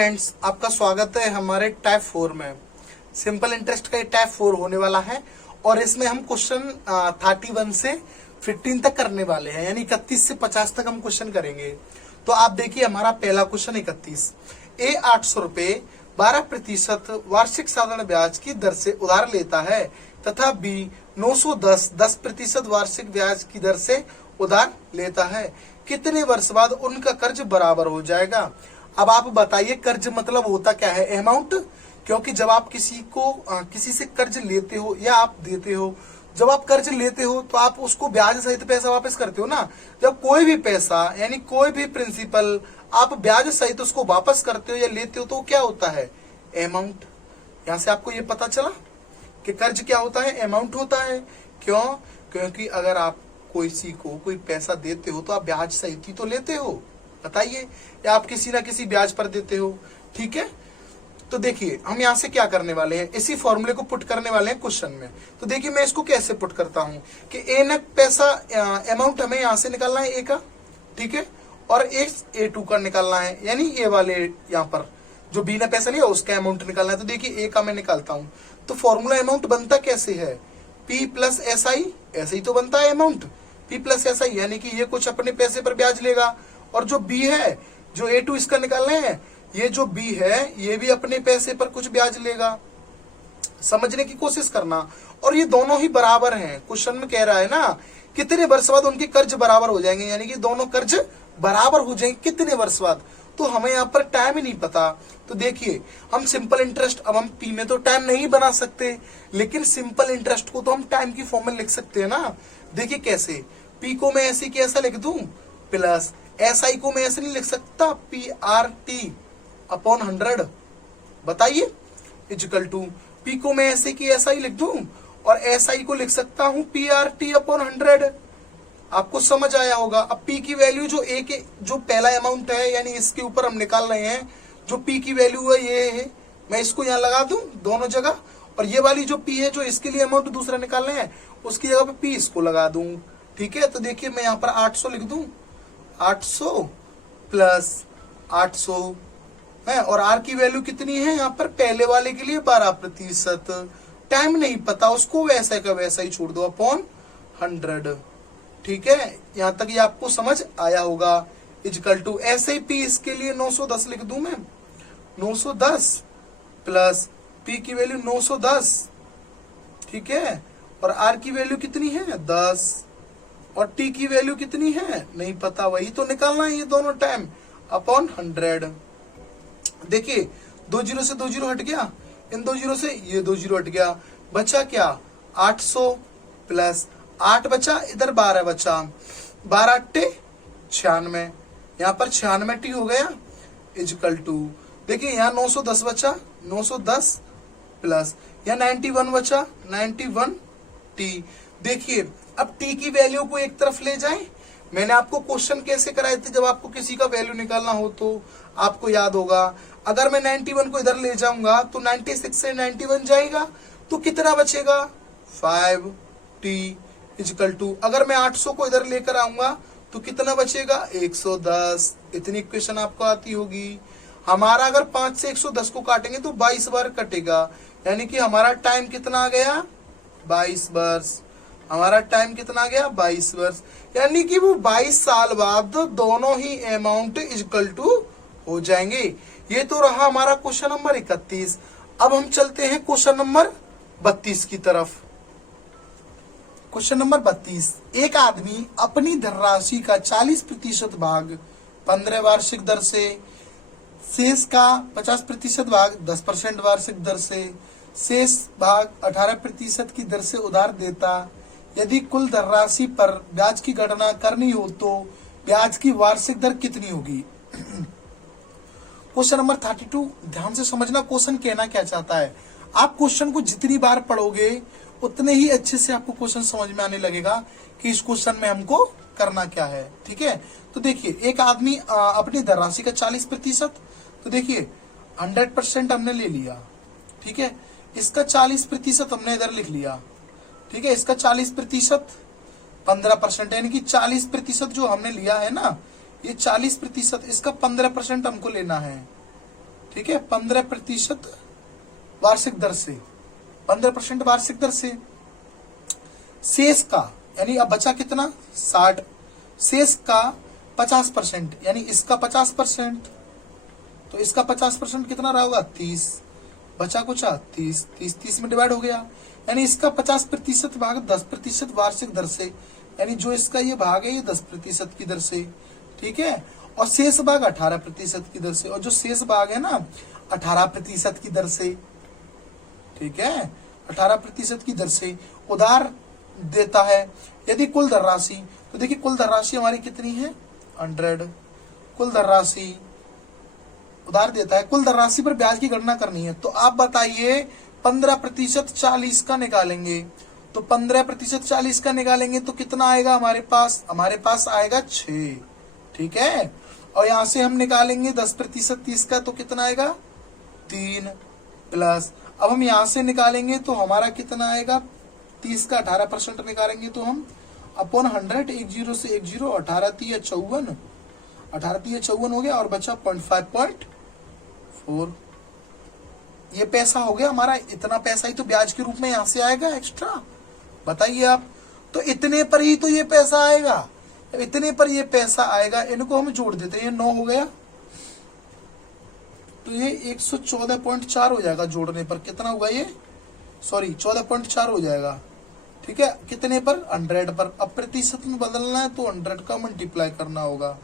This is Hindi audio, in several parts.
फ्रेंड्स, आपका स्वागत है हमारे टाइप 4 में। सिंपल इंटरेस्ट का ये टाइप 4 होने वाला है और इसमें हम क्वेश्चन 31 से 15 तक करने वाले हैं, यानी 31 से 50 तक हम क्वेश्चन करेंगे। तो आप देखिए, हमारा पहला क्वेश्चन 31। ए 800 रुपए 12% वार्षिक साधारण ब्याज की दर से उधार लेता है तथा बी 910 10% वार्षिक ब्याज की दर से उधार लेता है। कितने वर्ष बाद उनका कर्ज बराबर हो जाएगा? अब आप बताइए, कर्ज मतलब होता क्या है? अमाउंट। क्योंकि जब आप किसी से कर्ज लेते हो या आप देते हो, जब आप कर्ज लेते हो तो आप उसको ब्याज सहित पैसा वापस करते हो ना। जब कोई भी पैसा यानी कोई भी प्रिंसिपल आप ब्याज सहित उसको वापस करते हो या लेते हो तो क्या होता है? अमाउंट। यहाँ से आपको ये पता चला कि कर्ज क्या होता है? अमाउंट होता है। क्यों? क्योंकि अगर आप किसी को कोई पैसा देते हो तो आप ब्याज सहित ही तो लेते हो, बताइए, या आप किसी ना किसी ब्याज पर देते हो। ठीक है, तो देखिए हम यहाँ से क्या करने वाले हैं, इसी फॉर्मूले को पुट करने वाले हैं क्वेश्चन में। तो देखिए मैं इसको कैसे पुट करता हूँ कि ए न पैसा अमाउंट हमें यहाँ से निकालना है ए का, ठीक है, और A2 का निकालना है, यानी ए वाले यहाँ पर जो बी ने पैसा लिया उसका अमाउंट निकालना है। तो देखिए ए का मैं निकालता हूँ, तो फॉर्मूला अमाउंट बनता कैसे है? P प्लस SI, ऐसे ही तो बनता है अमाउंट, P प्लस SI, यानी कि ये कुछ अपने पैसे पर ब्याज लेगा, और जो B है, जो A2 इसका निकालना है, ये जो B है ये भी अपने पैसे पर कुछ ब्याज लेगा। समझने की कोशिश करना। और ये दोनों ही बराबर हैं। क्वेश्चन में कह रहा है ना कितने वर्ष बाद उनके कर्ज बराबर हो जाएंगे, यानी कि दोनों कर्ज बराबर हो जाएंगे कितने वर्ष बाद। तो हमें यहाँ पर टाइम ही नहीं पता। तो देखिए हम सिंपल इंटरेस्ट, अब हम पी में तो टाइम नहीं बना सकते, लेकिन सिंपल इंटरेस्ट को तो हम टाइम की फॉर्म में लिख सकते हैं ना। देखिए कैसे, पी को मैं ऐसे की ऐसा लिख दूं, प्लस SI को मैं ऐसे नहीं लिख सकता, PRT अपॉन 100, बताइए, इक्वल टू P को मैं ऐसे की ऐसा ही लिख दूं और SI को लिख सकता हूं PRT अपॉन 100। आपको समझ आया होगा। अब P की वैल्यू जो A के जो पहला अमाउंट है, यानी इसके ऊपर हम निकाल रहे हैं, जो P की वैल्यू है ये है, मैं इसको यहाँ लगा दूं दोनों जगह, और ये वाली जो P है जो इसके लिए अमाउंट दूसरा निकाल रहे हैं उसकी जगह पे P इसको लगा दूं। ठीक है, तो देखिए मैं यहाँ पर 800 लिख दूं, 800 प्लस 800 है, और R की वैल्यू कितनी है यहाँ पर? पहले वाले के लिए 12%। टाइम नहीं पता, उसको वैसे का वैसा ही छोड़ दो, अपॉन 100। ठीक है, यहाँ तक ये आपको समझ आया होगा। इक्वल टू ऐसे ही P इसके लिए 910 लिख दूं मैं, 910 प्लस P की वैल्यू 910, ठीक है, और R की वैल्यू कितनी है? 10, और T की वैल्यू कितनी है? नहीं पता, वही तो निकालना है ये दोनों टाइम, अपॉन 100। देखिए 2 जीरो से 2 जीरो हट गया, इन 2 जीरो से ये 2 जीरो हट गया, बचा क्या? 800 प्लस 8 बचा, इधर 12 बचा, 12 8 96, यहाँ पर 96T हो गया, इक्वल टू देखिए यहाँ 910 बचा, 910 प्लस यहाँ 91 बचा, 91T। देखिए अब T की वैल्यू को एक तरफ ले जाएं। मैंने आपको क्वेश्चन कैसे कराए थे, जब आपको किसी का वैल्यू निकालना हो तो आपको याद होगा, अगर मैं 91 को इधर ले जाऊंगा तो 96 से 91 जाएगा, तो कितना बचेगा? 5T इक्वल टू, अगर मैं 800 को इधर लेकर आऊंगा तो कितना बचेगा? 110। इतनी इक्वेशन आपको आती होगी। हमारा अगर 5 से 110 को काटेंगे तो 22 बार कटेगा, यानी कि हमारा टाइम कितना आ गया? 22 वर्ष। हमारा टाइम कितना आ गया? 22 वर्ष, यानी कि वो 22 साल बाद दोनों ही अमाउंट इक्वल टू हो जाएंगे। ये तो रहा हमारा क्वेश्चन नंबर 31। अब हम चलते हैं क्वेश्चन नंबर 32 की तरफ। Question number 32। एक आदमी अपनी धनराशि का 40% भाग 15 वार्षिक दर से, शेष का 50% भाग 10% वार्षिक दर से, शेष भाग 18% की दर से उधार देता। यदि कुल धनराशि पर ब्याज की गणना करनी हो तो ब्याज की वार्षिक दर कितनी होगी? क्वेश्चन नंबर 32, ध्यान से समझना, क्वेश्चन कहना क्या चाहता है। आप क्वेश्चन को जितनी बार पढ़ोगे उतने ही अच्छे से आपको क्वेश्चन समझ में आने लगेगा कि इस क्वेश्चन में हमको करना क्या है। ठीक है, तो देखिए एक आदमी अपनी धनराशि का 40%, तो देखिए 100% हमने ले लिया, ठीक है, इसका 40% हमने इधर लिख लिया, ठीक है, इसका 40% 15%, यानी कि 40% जो हमने लिया है ना, ये 40%, इसका 15% हमको लेना है। ठीक है, 15% वार्षिक दर से, 15% वार्षिक दर से। शेष का यानी अब बचा कितना 60, शेष का 50% यानी इसका 50%, तो इसका 50% कितना रहा होगा 30, बचा कुछ 30, 30 में डिवाइड हो गया, यानी इसका 50% भाग 10% वार्षिक दर से, यानी जो इसका ये भाग है ये 10% की दर से, ठीक है। और शेष भाग 18% की दर से, और जो शेष भाग है ना 18% की दर से, ठीक है, 18% की दर से उधार देता है। यदि कुल धनराशि, तो देखिए कुल धनराशि हमारी कितनी है 100, कुल धनराशि उधार देता है, कुल धनराशि पर ब्याज की गणना करनी है। तो आप बताइए 15% 40 का निकालेंगे, तो 15% 40 का निकालेंगे तो कितना आएगा हमारे पास आएगा 6, ठीक है। और यहां से हम निकालेंगे 10% 30 का, तो कितना आएगा 3 प्लस, अब हम यहां से निकालेंगे तो हमारा कितना आएगा 30 का 18% निकालेंगे तो हम अपॉन 100, 10 से 10, 18 3 54, 18 3 54 हो गया, और बचा 0.5.4, ये पैसा हो गया हमारा। इतना पैसा ही तो ब्याज के रूप में यहां से आएगा एक्स्ट्रा, बताइए आप। तो इतने पर ही तो ये पैसा आएगा, इतने पर ये पैसा आएगा, इनको हम जोड़ देते हैं, ये 9 हो गया, तो ये 114.4 हो जाएगा जोड़ने पर, कितना हुआ ये, सॉरी 14.4 हो जाएगा, ठीक है। कितने पर 100 पर। अब प्रतिशत में बदलना है तो 100 का मल्टीप्लाई करना होगा,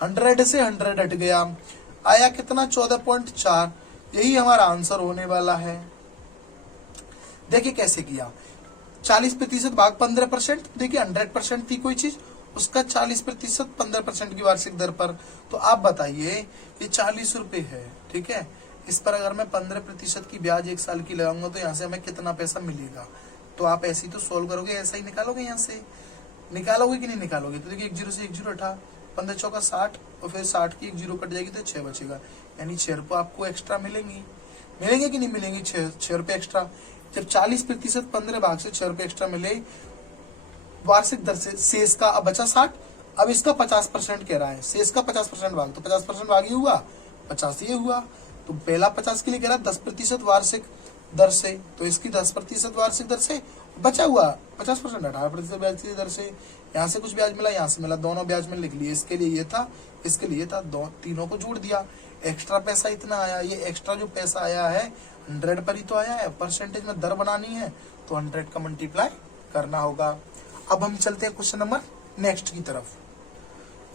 100 से 100 हट गया, आया कितना 14.4, यही हमारा आंसर होने वाला है। देखिए कैसे किया, 40% भाग 15%, देखिए 100% थी कोई चीज, उसका 40% 15% की वार्षिक दर पर। तो आप बताइए ये 40 रुपए है, ठीक है, इस पर अगर मैं 15% की ब्याज 1 साल की लगाऊंगा तो यहाँ से हमें कितना पैसा मिलेगा। तो आप ऐसे ही तो सोल्व करोगे, ऐसा ही निकालोगे, यहाँ से निकालोगे कि नहीं निकालोगे। तो देखिए 10 से 10 उठा, 15 चौका 60, और फिर 60 की 1 0 कट जाएगी तो 6 बचेगा, यानी 6 रुपये आपको एक्स्ट्रा मिलेंगे कि नहीं मिलेंगे, 6 रुपये एक्स्ट्रा। जब 40% 15 भाग से 6 रुपये एक्स्ट्रा मिले वार्षिक दर से, शेष का अब बचा 60, अब इसका 50% कह रहा है, शेष का 50% भाग, तो 50% भाग ही हुआ 50 ये हुआ, तो पहला 50 के लिए कह रहा है 10% वार्षिक दर से, तो इसकी 10% वार्षिक दर से, बचा हुआ 50% 18% ब्याज की दर से। यहाँ से कुछ ब्याज मिला, यहाँ से मिला, दोनों ब्याज में लिख लिए, इसके लिए ये था, इसके लिए था, तीनों को जोड़ दिया, एक्स्ट्रा पैसा इतना आया। ये एक्स्ट्रा जो पैसा आया है 100 पर ही तो आया है, परसेंटेज में दर बनानी है तो 100 का मल्टीप्लाई करना होगा। अब हम चलते हैं क्वेश्चन नंबर नेक्स्ट की तरफ।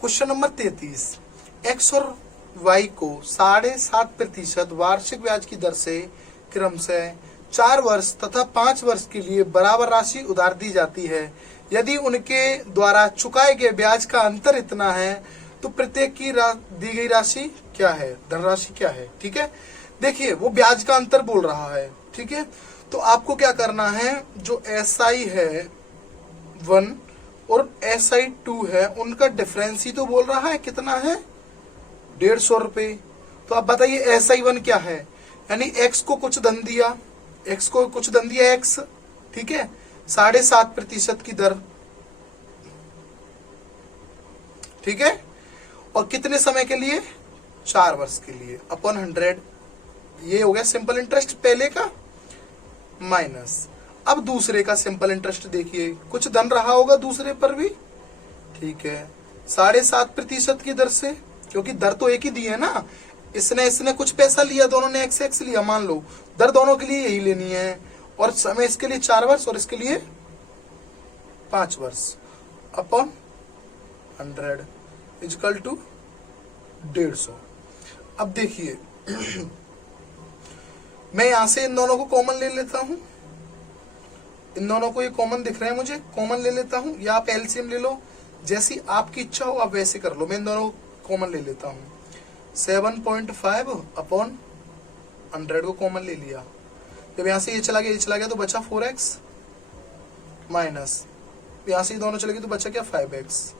क्वेश्चन नंबर 33, एक्स और वाई को 7.5% वार्षिक ब्याज की दर से क्रमशः 4 वर्ष तथा 5 वर्ष के लिए बराबर राशि उधार दी जाती है। यदि उनके द्वारा चुकाए गए ब्याज का अंतर इतना है तो प्रत्येक की दी गई राशि क्या है, धनराशि क्या है, ठीक है। देखिए वो ब्याज का अंतर बोल रहा है, ठीक है। तो आपको क्या करना है, जो SI है 1 और SI 2 है, उनका डिफरेंस ही तो बोल रहा है, कितना है 150 रुपए। तो आप बताइए SI 1 क्या है, यानी x को कुछ धन दिया, x, ठीक है, 7.5% की दर, ठीक है, और कितने समय के लिए 4 वर्ष के लिए, अपॉन 100, ये हो गया सिंपल इंटरेस्ट पहले का माइनस। अब दूसरे का सिंपल इंटरेस्ट देखिए, कुछ धन रहा होगा दूसरे पर भी, ठीक है, 7.5% की दर से, क्योंकि दर तो एक ही दी है ना, इसने कुछ पैसा लिया, दोनों ने x लिया, मान लो दर दोनों के लिए यही लेनी है, और समय इसके लिए 4 वर्ष और इसके लिए 5 वर्ष, अपॉन 100 इक्वल टू 150। अब देखिए मैं यहां से इन दोनों को कॉमन ले लेता हूं, इन दोनों को ये कॉमन दिख रहे हैं मुझे, कॉमन ले लेता हूं, या आप एलसीएम ले लो, जैसी आपकी इच्छा हो आप वैसे कर लो। मैं इन दोनों को कॉमन ले लेता हूं, 7.5 अपॉन 100 को कॉमन ले लिया, जब यहां से ये चला गया तो बचा 4x माइनस, यहां से ये दोनों चले गए तो बचा क्या 5x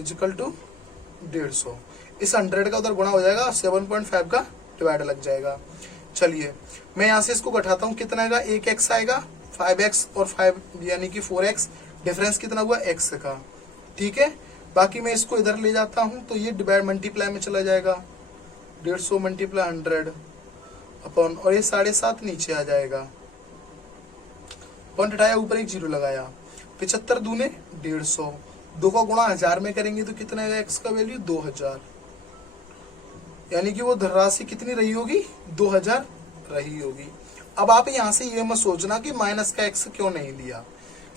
इक्वल टू 150। इस 100 का उधर गुणा हो जाएगा, 7.5 का डिवाइड लग जाएगा। चलिए मैं यहां से इसको घटाता हूं, कितना आएगा, 1x आएगा, 5x और 5 यानी कि 4x, डिफरेंस कितना हुआ x का, ठीक है। बाकी मैं इसको इधर ले जाता हूं तो ये डिवाइड मल्टीप्लाई में चला जाएगा, 150 मल्टीप्लाई 100 अपॉन, और ये 7.5 नीचे आ जाएगा, पॉइंट हटाया, ऊपर एक जीरो लगाया, 75 दूने 150, 2 का गुणा 1000 में करेंगे तो कितना आएगा, x का वैल्यू 2000, यानी कि वो धनराशि कितनी रही होगी, 2000 रही होगी। अब आप यहां से ये मत सोचना कि माइनस का x क्यों नहीं लिया,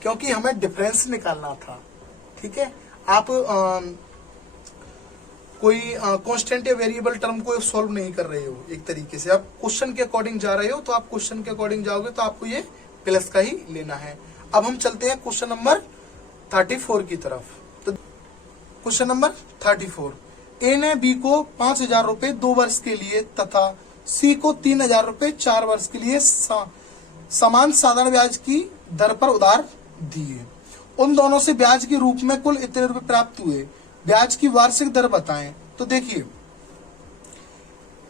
क्योंकि हमें डिफरेंस निकालना था। ठीक है, आप कोई कांस्टेंट या वेरिएबल टर्म को सॉल्व नहीं कर रहे हो, एक तरीके से आप क्वेश्चन के अकॉर्डिंग जा रहे हो, तो आप क्वेश्चन के अकॉर्डिंग जाओगे तो आपको ये प्लस का ही लेना है। अब हम चलते हैं क्वेश्चन नंबर 34 की तरफ। तो क्वेश्चन नंबर 34, ए ने बी को 5000 रुपए 2 वर्ष के लिए तथा सी को 3000 रुपए 4 वर्ष के लिए समान साधारण ब्याज की दर पर उधार दिए। उन दोनों से ब्याज के रूप में कुल इतने रुपए प्राप्त हुए, ब्याज की वार्षिक दर बताएं। तो देखिए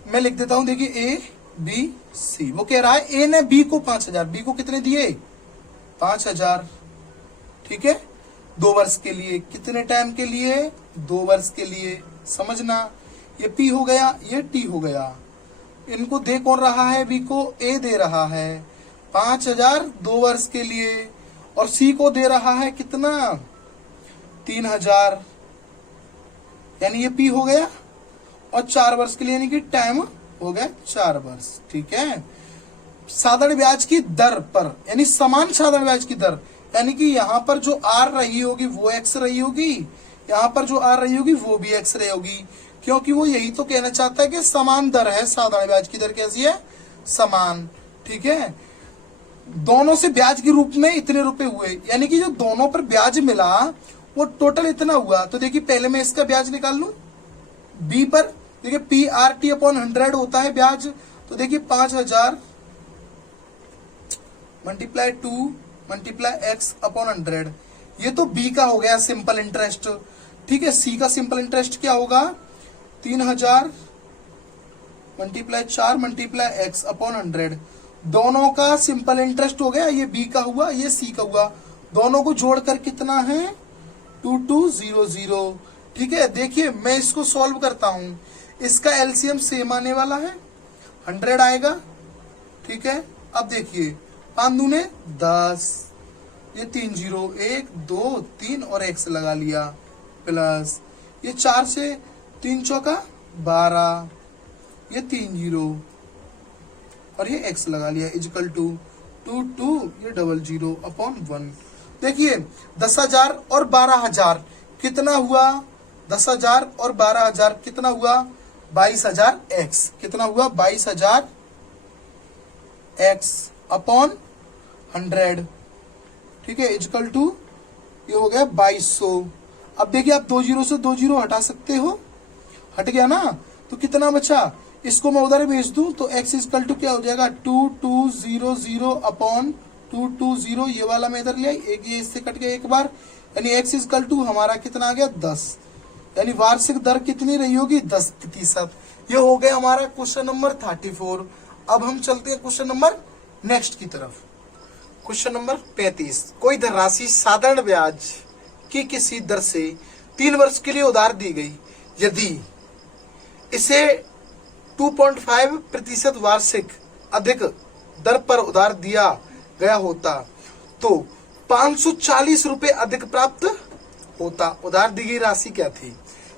मैं लिख देता हूं, देखिए ए बी सी, वो कह रहा है ए ने बी को 5000, बी को कितने दिए 5000, ठीक है, 2 वर्ष के लिए, कितने टाइम के लिए 2 वर्ष के लिए, समझना, ये पी हो गया, ये टी हो गया। इनको दे कौन रहा है, बी को ए दे रहा है 5000 2 वर्ष के लिए, और सी को दे रहा है कितना 3000, यानी ये पी हो गया, और 4 वर्ष के लिए यानी कि टाइम हो गया 4 वर्ष। ठीक है, साधारण ब्याज की दर पर, यानी समान साधारण ब्याज की दर, यानी कि यहाँ पर जो आर रही होगी वो एक्स रही होगी, यहाँ पर जो आर रही होगी वो भी एक्स रही होगी, क्योंकि वो यही तो कहना चाहता है कि समान दर है, साधारण ब्याज की दर कैसी है, समान। ठीक है, दोनों से ब्याज के रूप में इतने रुपए हुए, यानी कि जो दोनों पर ब्याज मिला वो टोटल इतना हुआ। तो देखिए पहले मैं इसका ब्याज निकाल लूं, बी पर देखिए पी आर टी अपॉन 100 होता है ब्याज, तो देखिए 5000 मल्टीप्लाई 2 मल्टीप्लाई एक्स अपॉन 100, ये तो बी का हो गया सिंपल इंटरेस्ट। ठीक है, सी का सिंपल इंटरेस्ट क्या होगा, 3000 मल्टीप्लाई 4 मल्टीप्लाई एक्स अपॉन 100, दोनों का सिंपल इंटरेस्ट हो गया, ये बी का हुआ, ये सी का हुआ, दोनों को जोड़कर कितना है 2200। ठीक है, देखिए मैं इसको सॉल्व करता हूं, इसका एलसीएम सेम आने वाला है, 100 आएगा। ठीक है, अब देखिए 5 दूने 10, ये 3 0, 1 2 3 और एक्स लगा लिया, प्लस ये 4 से 3 चौका 12, ये 3 0 और ये एक्स लगा लिया, इजकल टू 2 2 ये 00 अपॉन 1। देखिए 10,000 और 12,000 कितना हुआ, 10,000 और 12,000 कितना हुआ 22,000 एक्स, कितना हुआ 22,000 एक्स अपॉन 100। ठीक है, इजकल टू ये हो गया 2200। अब देखिए आप 20 से 20 हटा सकते हो, हट गया ना, तो कितना बचा, इसको मैं उधर भेज दूं तो x इजकल टू क्या हो जाएगा 2200 अपॉन 220, ये वाला मैं इधर लिया, एक ये इससे कट गया एक बार, यानी x इजकल टू हमारा कितना आ गया 10, यानी वार्षिक दर कितनी रही होगी 10%। ये हो गया हमारा क्वेश्चन नंबर 34। अब हम चलते हैं क्वेश्चन नंबर नेक्स्ट की तरफ। क्वेश्चन नंबर 35, कोई धनराशि साधारण ब्याज की किसी दर से 3 वर्ष के लिए उधार दी गई, यदि इसे 2.5% वार्षिक अधिक दर पर उधार दिया गया होता तो 540 रुपए अधिक प्राप्त होता। उधार दी गई राशि क्या थी,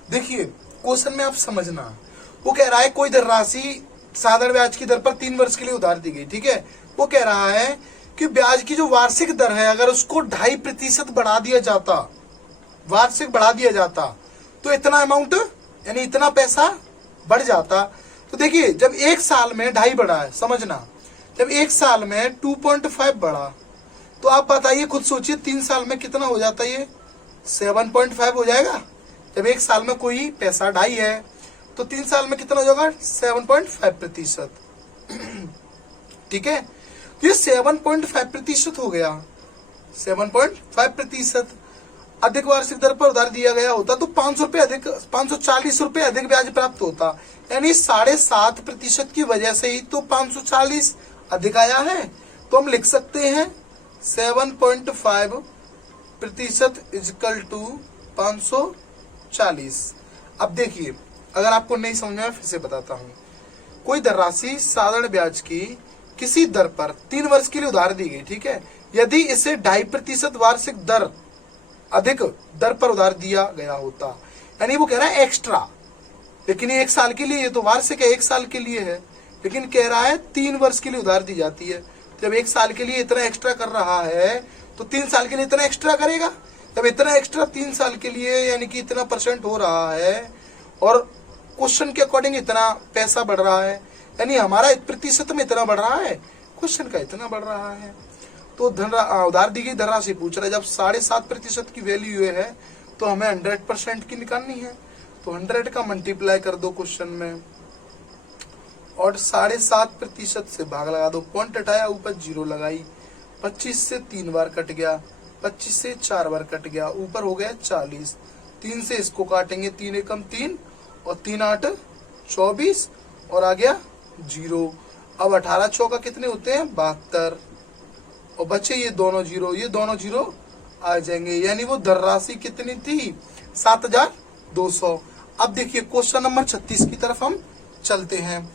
देखिए क्वेश्चन में आप समझना, वो कह रहा है कोई धनराशि साधारण ब्याज की दर पर 3 वर्ष के लिए उधार दी गई। ठीक है, वो कह रहा है कि ब्याज की जो वार्षिक दर है अगर उसको 2.5% बढ़ा दिया जाता, वार्षिक बढ़ा दिया जाता तो इतना अमाउंट यानी इतना पैसा बढ़ जाता। तो देखिए जब 1 साल में 2.5 बढ़ा है, समझना, जब 1 साल में 2.5 बढ़ा तो आप बताइए, खुद सोचिए 3 साल में कितना हो जाता है, ये 7.5 हो जाएगा। जब 1 साल में कोई पैसा 2.5 है तो 3 साल में कितना हो जाएगा 7.5%। ठीक है, तो ये 7.5% हो गया, 7.5% अधिक वार्षिक दर पर उधार दिया गया होता तो 540 रुपए अधिक ब्याज प्राप्त होता, यानी 7.5% की वजह से ही तो 540 अधिक आया है। तो हम लिख सकते हैं 7.5% इजकल टू 540। अब देखिए अगर आपको नहीं समझ में आया फिर से बताता हूँ। कोई धनराशि साधारण ब्याज की किसी दर पर 3 वर्ष के लिए उधार दी गई, ठीक है। यदि इसे 2.5% वार्षिक दर अधिक दर पर उधार दिया गया होता, यानी वो कह रहा है एक्स्ट्रा, लेकिन ये 1 साल के लिए, ये तो वार्षिक है 1 साल के लिए है, लेकिन कह रहा है 3 वर्ष के लिए उधार दी जाती है। जब 1 साल के लिए इतना एक्स्ट्रा कर रहा है तो 3 साल के लिए इतना एक्स्ट्रा करेगा। जब इतना एक्स्ट्रा 3 साल के लिए यानी कि इतना % हो रहा है और क्वेश्चन के अकॉर्डिंग इतना पैसा बढ़ रहा है, यानी हमारा प्रतिशत में इतना बढ़ रहा है, क्वेश्चन का इतना बढ़ रहा है। तो उधार दी गई धनराशि पूछ रहा है, जब 7.5% की वैल्यू है तो हमें 100% की निकालनी है। तो 100 का मल्टीप्लाई कर दो क्वेश्चन में और 7.5% से भाग लगा दो, पॉइंट हटाया ऊपर 0 लगाई, 25 से 3 बार कट गया, 25 से 4 बार कट गया, ऊपर हो गया 40, 3 से इसको काटेंगे, 3 एकम 3 और 3 8 24 और आ गया 0। अब 18 चौका कितने होते हैं 72 और बचे ये दोनों 0, ये दोनों 0 आ जाएंगे, यानी वो धनराशि कितनी थी 7200। अब देखिए क्वेश्चन नंबर 36 की तरफ हम चलते हैं।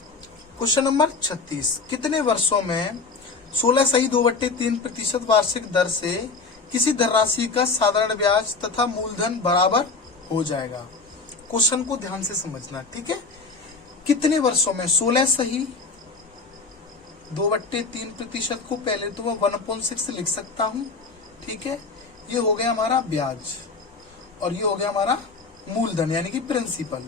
क्वेश्चन नंबर 36, कितने वर्षों में 16.2/3% वार्षिक दर से किसी धनराशि का साधारण ब्याज तथा मूलधन बराबर हो जाएगा। क्वेश्चन को ध्यान से समझना, ठीक है। कितने वर्षों में 16.2/3% को पहले तो मैं 1/6 लिख सकता हूं, ठीक है। ये हो गया हमारा ब्याज और ये हो गया हमारा मूलधन यानी कि प्रिंसिपल,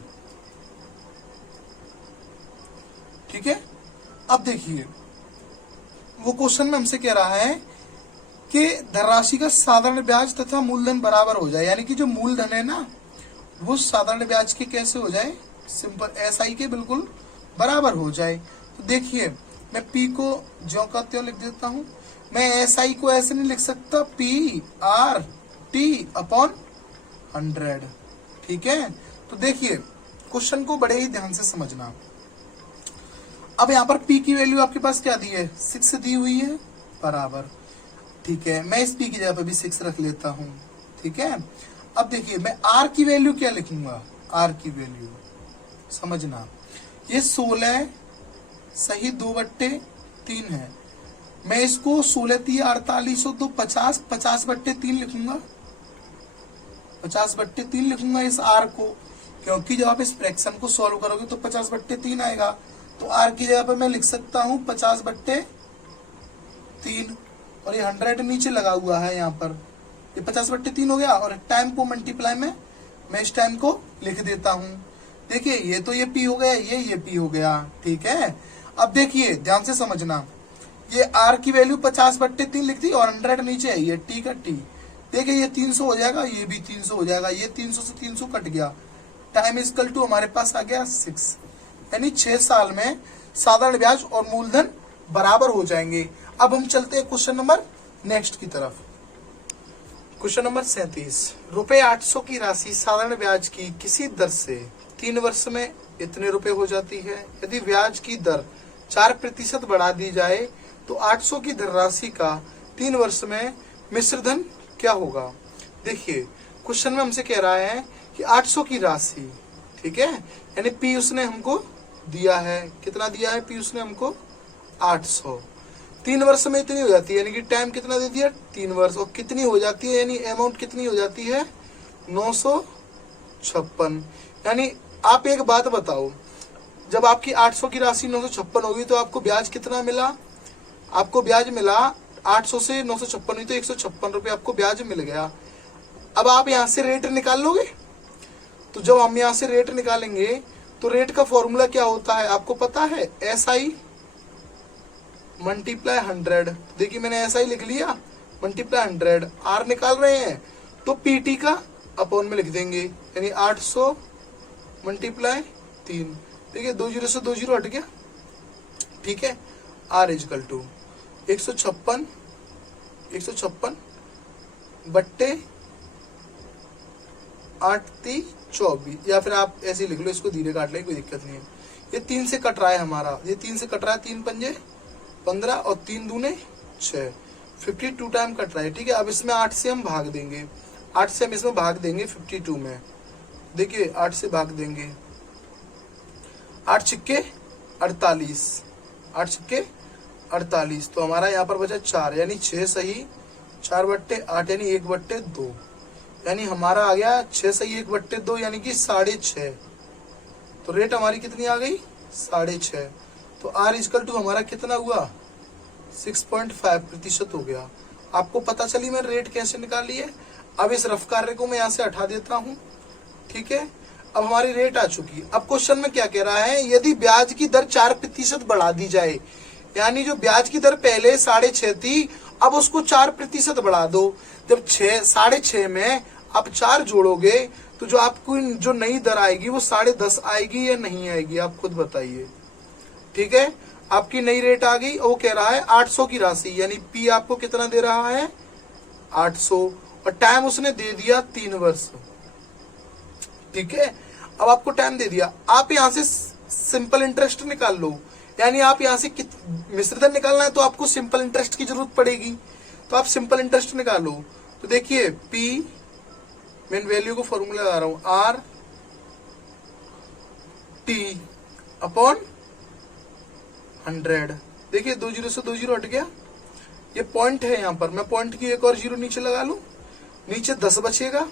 ठीक है। अब देखिए वो क्वेश्चन में हमसे कह रहा है कि धनराशि का साधारण ब्याज तथा मूलधन बराबर हो जाए, यानी कि जो मूलधन है ना वो साधारण ब्याज के कैसे हो जाए, सिंपल SI के बिल्कुल बराबर हो जाए। तो देखिए मैं P को ज्यों का त्यों लिख देता हूं, मैं SI को ऐसे नहीं लिख सकता, PR/T/100, ठीक है। तो देखिए क्वेश्चन को बड़े ही ध्यान से समझना। अब यहाँ पर P की वैल्यू आपके पास क्या दी है 6 दी हुई है बराबर, ठीक है। मैं इस P की जगह पे भी 6 रख लेता हूँ, ठीक है। अब देखिए मैं R की वैल्यू क्या लिखूंगा, R की वैल्यू समझना, ये 16.2/3 है, मैं इसको 16×3 = 48 तो 50/3 लिखूंगा, 50/3 लिखूंगा इस R को, क्योंकि जब आप इस फ्रैक्शन को सॉल्व करोगे तो 50/3 आएगा। तो R की जगह पर मैं लिख सकता हूँ 50/3 और ये 100 नीचे लगा हुआ है यहाँ पर, ये 50/3 हो गया और टाइम को मल्टीप्लाई में मैं इस टाइम को लिख देता हूँ। देखिए ये तो ये P हो गया, ये P हो गया, ठीक है। अब देखिए ध्यान से समझना, ये R की वैल्यू 50/3 लिख दी और 100 नीचे है, ये T का T, देखिए ये 300 हो जाएगा, ये भी 300 हो जाएगा, ये 300 से 300 कट गया, टाइम इक्वल टू हमारे पास आ गया 6, यानी 6 साल में साधारण ब्याज और मूलधन बराबर हो जाएंगे। अब हम चलते हैं क्वेश्चन नंबर नेक्स्ट की तरफ। क्वेश्चन नंबर 37, रुपए 800 की राशि साधारण ब्याज की किसी दर से 3 वर्ष में इतने रुपए हो जाती है। यदि ब्याज की दर 4% बढ़ा दी जाए तो 800 की धनराशि का 3 वर्ष में मिश्र धन क्या होगा। देखिए क्वेश्चन में हमसे कह रहा है कि 800 की राशि, ठीक है, यानी P उसने हमको दिया है, कितना दिया है P उसने हमको 800, 3 वर्ष में इतनी हो जाती है, यानी कि टाइम कितना दे दिया 3 वर्ष, और कितनी हो जाती है यानी अमाउंट कितनी हो जाती है 956। यानी आप एक बात बताओ, जब आपकी 800 की राशि 956 होगी तो आपको ब्याज कितना मिला, आपको ब्याज मिला 800 से 956 हुई तो 156 रुपए आपको ब्याज मिल गया। अब आप यहां से रेट निकाल लोगे, तो जब हम यहां से रेट निकालेंगे तो रेट का फॉर्मूला क्या होता है आपको पता है, SI × 100। देखिए मैंने SI लिख लिया × 100, R निकाल रहे हैं तो PT का अपॉन में लिख देंगे, यानी 800 × 3, देखिए 2 0 से 2 0 हट गया, ठीक है। R = 156 / 8×3 = 24, या फिर आप ऐसे लिख लो, इसको धीरे काट ले कोई दिक्कत नहीं है। ये 3 से कट रहा है हमारा, ये 3 से कट रहा है, 3 पंजे 15 और 3 दूने 6, 52 टाइम कट रहा है, ठीक है। अब इसमें 8 से हम भाग देंगे, 8 से हम इसमें भाग देंगे 52 में, देखिए 8 से भाग देंगे 8 छिक्के 48, 8 छिक्के 48, तो हमारा यहाँ पर बचा 4, यानी 6 सही 4/8 यानी 1/2, यानी हमारा आ गया 6 सही 1/2 यानी कि 6.5। तो रेट हमारी कितनी आ गई 6.5। तो R इक्वल टू हमारा कितना हुआ 6.5% हो गया। आपको पता चली मैं रेट कैसे निकाली है। अब इस रफ कार्य को मैं यहाँ से हटा देता हूँ, ठीक है। अब हमारी रेट आ चुकी। अब क्वेश्चन में क्या कह रहा है, यदि ब्याज की दर 4% बढ़ा दी जाए, यानी जो ब्याज की दर पहले 6.5 थी अब उसको 4% बढ़ा दो। जब 6.5 में आप 4 जोड़ोगे तो जो आपको जो नई दर आएगी वो 10.5 आएगी या नहीं आएगी, आप खुद बताइए, ठीक है। आपकी नई रेट आ गई। वो कह रहा है 800 की राशि, यानी पी आपको कितना दे रहा है 800, और टाइम उसने दे दिया 3 वर्ष, ठीक है। अब आपको टाइम दे दिया, आप यहां से सिंपल इंटरेस्ट निकाल लो, यानी आप यहां से मिश्रधन निकालना है तो आपको सिंपल इंटरेस्ट की जरूरत पड़ेगी, तो आप सिंपल इंटरेस्ट निकालो। तो देखिए पी, मैं वैल्यू को फॉर्मूला लगा रहा हूं, आर टी अपॉन 100। देखिए 2 जीरो से 2 जीरो हट गया, ये पॉइंट है यहाँ पर, मैं पॉइंट की एक और जीरो नीचे लगा लूं, नीचे 10 बचेगा,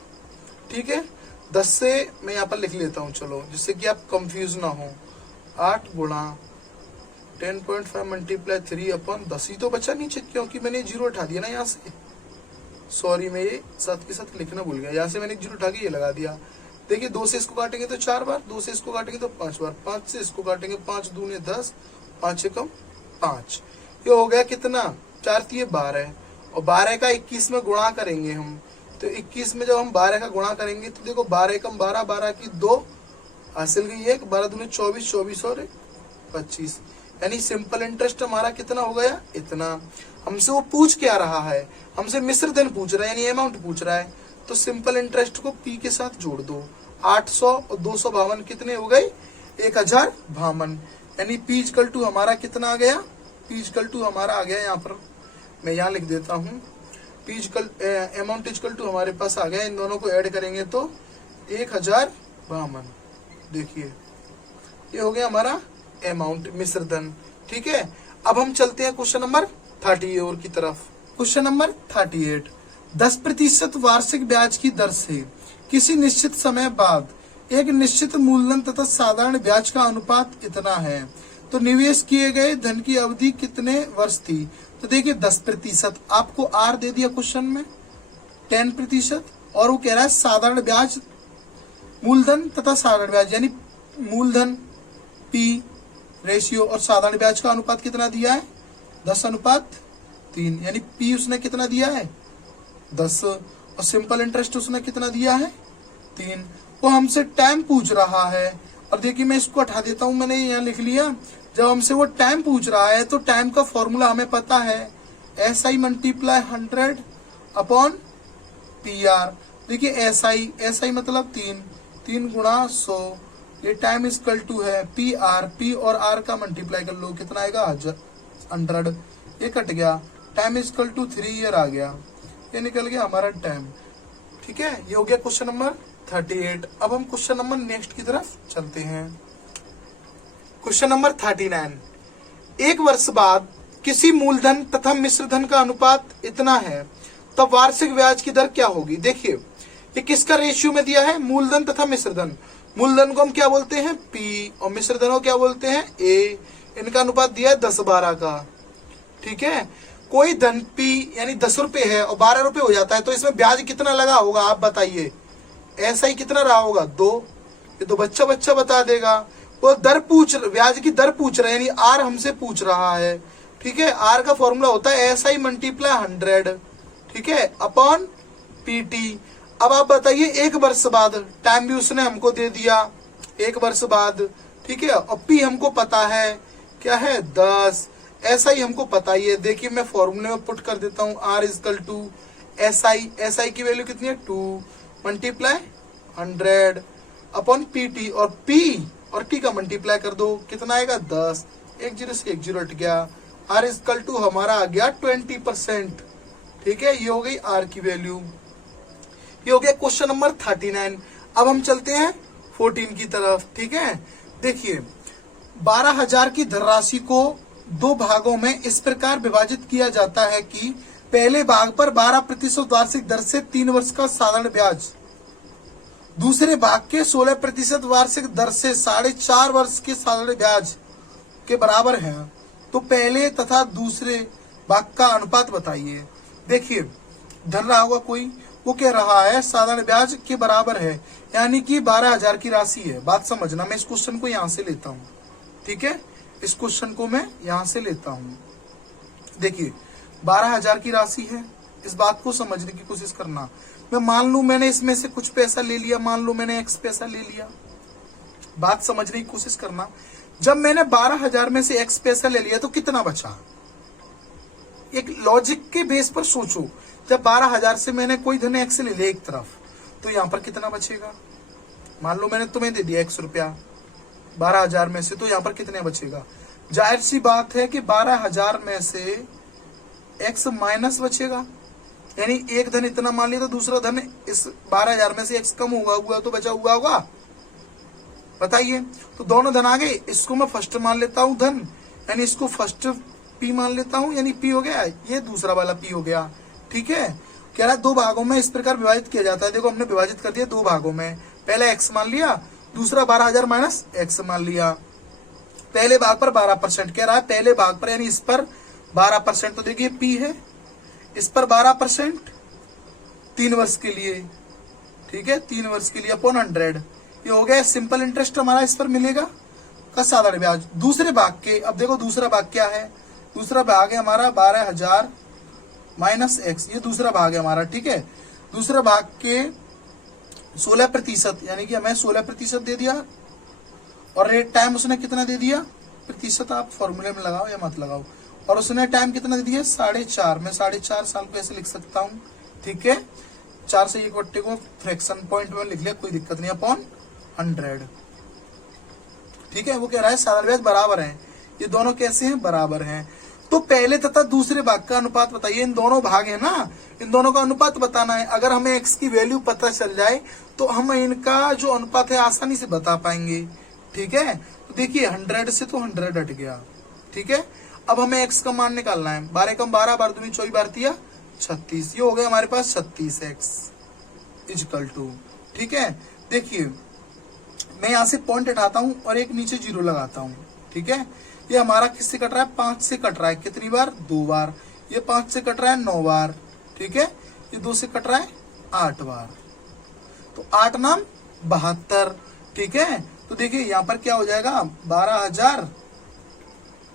ठीक है। 10 से मैं यहाँ पर लिख लेता हूँ, चलो, जिससे कि आप कंफ्यूज ना हो। 8 गुणा 10.5 मल्टीप्लाई 3/10 ही तो बचा नीचे, क्योंकि मैंने जीरो उठा दिया ना यहाँ से, सॉरी मैं ये साथ के साथ लिखना भूल गया, यहाँ से मैंने जीरो उठा के ये लगा दिया। देखिए 2 से इसको काटेंगे तो 4 बार, 2 से इसको काटेंगे तो 5 बार, 5 से इसको काटेंगे 5 दूने 10, 5 एकम 5, ये हो गया कितना 4 3 12, और 12 का 21 में गुणा करेंगे हम, तो 21 में जब हम 12 का गुणा करेंगे तो देखो 12 एकम 12, 12 की 2 हासिल गई 1, 12 दूने 24, 24 और 25, यानी सिंपल इंटरेस्ट हमारा कितना हो गया इतना। हमसे वो पूछ क्या रहा है, हमसे मिश्रधन पूछ रहा है, यानी अमाउंट पूछ रहा है, तो सिंपल इंटरेस्ट को पी के साथ जोड़ दो। 800 और 252 कितने हो गए 1052, यानी पी इक्वल टू हमारा कितना आ गया, पी इक्वल टू हमारा आ गया, यहाँ पर मैं यहाँ लिख देता हूँ, P equal amount equal to हमारे पास आ गया, इन दोनों को ऐड करेंगे तो 1052। देखिए ये हो गया हमारा अमाउंट मिश्रधन, ठीक है। अब हम चलते हैं क्वेश्चन नंबर 38 की तरफ। क्वेश्चन नंबर 38, 10% वार्षिक ब्याज की दर से किसी निश्चित समय बाद एक निश्चित मूलधन तथा साधारण ब्याज का अनुपात इतना है, तो निवेश किए गए धन की अवधि कितने वर्ष थी। तो देखिए 10%, आपको आर दे दिया क्वेश्चन में 10%, और वो कह रहा है साधारण ब्याज, मूलधन तथा साधारण ब्याज, यानी मूलधन पी रेशियो और साधारण ब्याज का अनुपात कितना दिया है 10:3, यानी पी उसने कितना दिया है 10, और सिंपल इंटरेस्ट उसने कितना दिया है 3। वो हमसे टाइम पूछ रहा है, और देखिए मैं इसको हटा देता हूं, मैंने यहाँ लिख लिया, जब हमसे वो टाइम पूछ रहा है तो टाइम का फॉर्मूला हमें पता है, SI मल्टीप्लाई 100 अपॉन PR। देखिए SI मतलब 3 गुणा 100, ये टाइम इक्वल टू है पी और आर का मल्टीप्लाई कर लो, कितना आएगा 100, ये कट गया, टाइम इक्वल टू 3 ईयर आ गया, ये निकल गया हमारा टाइम, ठीक है। ये हो गया क्वेश्चन नंबर 38। अब हम क्वेश्चन नंबर नेक्स्ट की तरफ चलते हैं। क्वेश्चन नंबर 39, 1 वर्ष बाद किसी मूलधन तथा मिश्रधन का अनुपात इतना है, तब वार्षिक ब्याज की दर क्या होगी। देखिए ये किसका रेशियो में दिया है, मूलधन तथा मिश्रधन। मूलधन को हम क्या बोलते हैं पी, और मिश्रधन को क्या बोलते हैं ए। इनका अनुपात दिया है 10-12 का, ठीक है। कोई धन पी यानी 10 रुपए है और 12 रुपए हो जाता है, तो इसमें ब्याज कितना लगा होगा आप बताइए, ऐसा ही कितना रहा होगा 2, ये तो बच्चा बता देगा। वो दर ब्याज की दर पूछ रहे हैं, यानी आर हमसे पूछ रहा है, ठीक है। आर का फॉर्मूला होता है SI मल्टीप्लाई 100, ठीक है, अपॉन PT। अब आप बताइए 1 वर्ष बाद, टाइम भी उसने हमको दे दिया 1 वर्ष बाद, ठीक है, और पी हमको पता है क्या है 10, ऐसा ही हमको पता ही है। देखिए मैं फॉर्मूले में पुट कर देता हूँ, R इक्वल टू SI की वैल्यू कितनी है 2 मल्टीप्लाई 100 अपॉन PT, और P और T का मल्टीप्लाई कर दो, कितना आएगा 10, 1 0 से 1 0 हट गया, R इक्वल टू हमारा आ गया 20%, ठीक है। ये हो गई R की वैल्यू। ये हो गया क्वेश्चन नंबर 39। अब हम चलते हैं 14 की तरफ, ठीक है। देखिए 12,000 की धनराशि को दो भागों में इस प्रकार विभाजित किया जाता है कि पहले भाग पर 12% वार्षिक दर से 3 वर्ष का साधारण ब्याज, दूसरे भाग के 16% वार्षिक दर से 4.5 वर्ष के साधारण ब्याज के बराबर है। तो पहले तथा दूसरे भाग का अनुपात बताइए। देखिए धन रहा होगा कोई, वो कह रहा है साधारण ब्याज के बराबर है, यानी कि 12,000 की राशि है। बात समझना, मैं इस क्वेश्चन को यहां से लेता हूं, ठीक है, इस क्वेश्चन को मैं यहां से लेता हूं। देखिए 12,000 की राशि है, इस बात को समझने की कोशिश करना। मैं मान लू मैंने इसमें से कुछ पैसा ले लिया, मान लो मैंने x पैसा ले लिया। बात समझने की कोशिश करना, जब मैंने 12,000 में से x पैसा ले लिया तो कितना बचा। एक लॉजिक के बेस पर सोचो, जब 12,000 से मैंने कोई धन x ले लिया एक तरफ, तो यहां पर कितना बचेगा। मान लो मैंने तुम्हें दे दिया x रुपया 12,000 में से, तो यहां पर कितने बचेगा। जाहिर सी बात है कि 12,000 में से x माइनस बचेगा, यानी एक धन इतना मान लिया तो दूसरा धन इस 12,000 में से x कम हुआ तो बचा हुआ होगा। बताइए, तो दोनों धन आ गए। इसको मैं फर्स्ट मान लेता हूं धन, यानी इसको फर्स्ट p मान लेता हूं, यानी p हो गया, ये दूसरा वाला p हो गया। ठीक है, कह रहा है दो भागों में इस प्रकार विभाजित किया जाता है। देखो हमने विभाजित कर दिया दो भागों में, पहला x मान लिया, दूसरा 12,000 माइनस x मान लिया। पहले भाग पर 12% कह रहा है, पहले भाग पर यानी इस पर 12%, तो देखिए p है, इस पर 12% 3 वर्ष के लिए, ठीक है, 3 वर्ष के लिए अपॉन 100, ये हो गया सिंपल इंटरेस्ट हमारा इस पर मिलेगा का साधारण ब्याज। दूसरे भाग के, अब देखो दूसरा भाग क्या है, दूसरा भाग है हमारा 12,000 माइनस x, ये दूसरा भाग है हमारा। ठीक है, दूसरा भाग के 16%, यानी कि हमें 16% दे दिया, और रेट टाइम उसने कितना दे दिया, प्रतिशत आप फॉर्मूले में लगाओ या मत लगाओ, और उसने टाइम कितना दे दिया 4.5, मैं 4.5 साल को ऐसे लिख सकता हूं। ठीक है, 4 से 1 बट्टे को फ्रैक्शन पॉइंट में लिख लिया, कोई दिक्कत नहीं, अपॉन 100। ठीक है, वो कह रहा है साधारण ब्याज बराबर है, ये दोनों कैसे हैं, बराबर हैं। तो पहले तथा दूसरे भाग का अनुपात बताइए। इन दोनों भाग है ना, इन दोनों का अनुपात बताना है। अगर हमें x की वैल्यू पता चल जाए तो हम इनका जो अनुपात है आसानी से बता पाएंगे। ठीक है, तो देखिए 100 से तो 100 हट गया। ठीक है, अब हमें x का मान निकालना है। 12 कम 12, 12 दूनी 24, 12 तिया 36, ये हो गया हमारे पास 36x इक्वल टू। ठीक है, देखिए मैं यहां से पॉइंट हटाता हूं और एक नीचे 0 लगाता हूं। ठीक है, ये हमारा किससे कट रहा है, 5 से कट रहा है, कितनी बार, 2 बार। ये 5 से कट रहा है 9 बार। ठीक है, ये 2 से कट रहा है 8 बार, तो 8 नाम 72। ठीक है, तो देखिए यहां पर क्या हो जाएगा, 12,000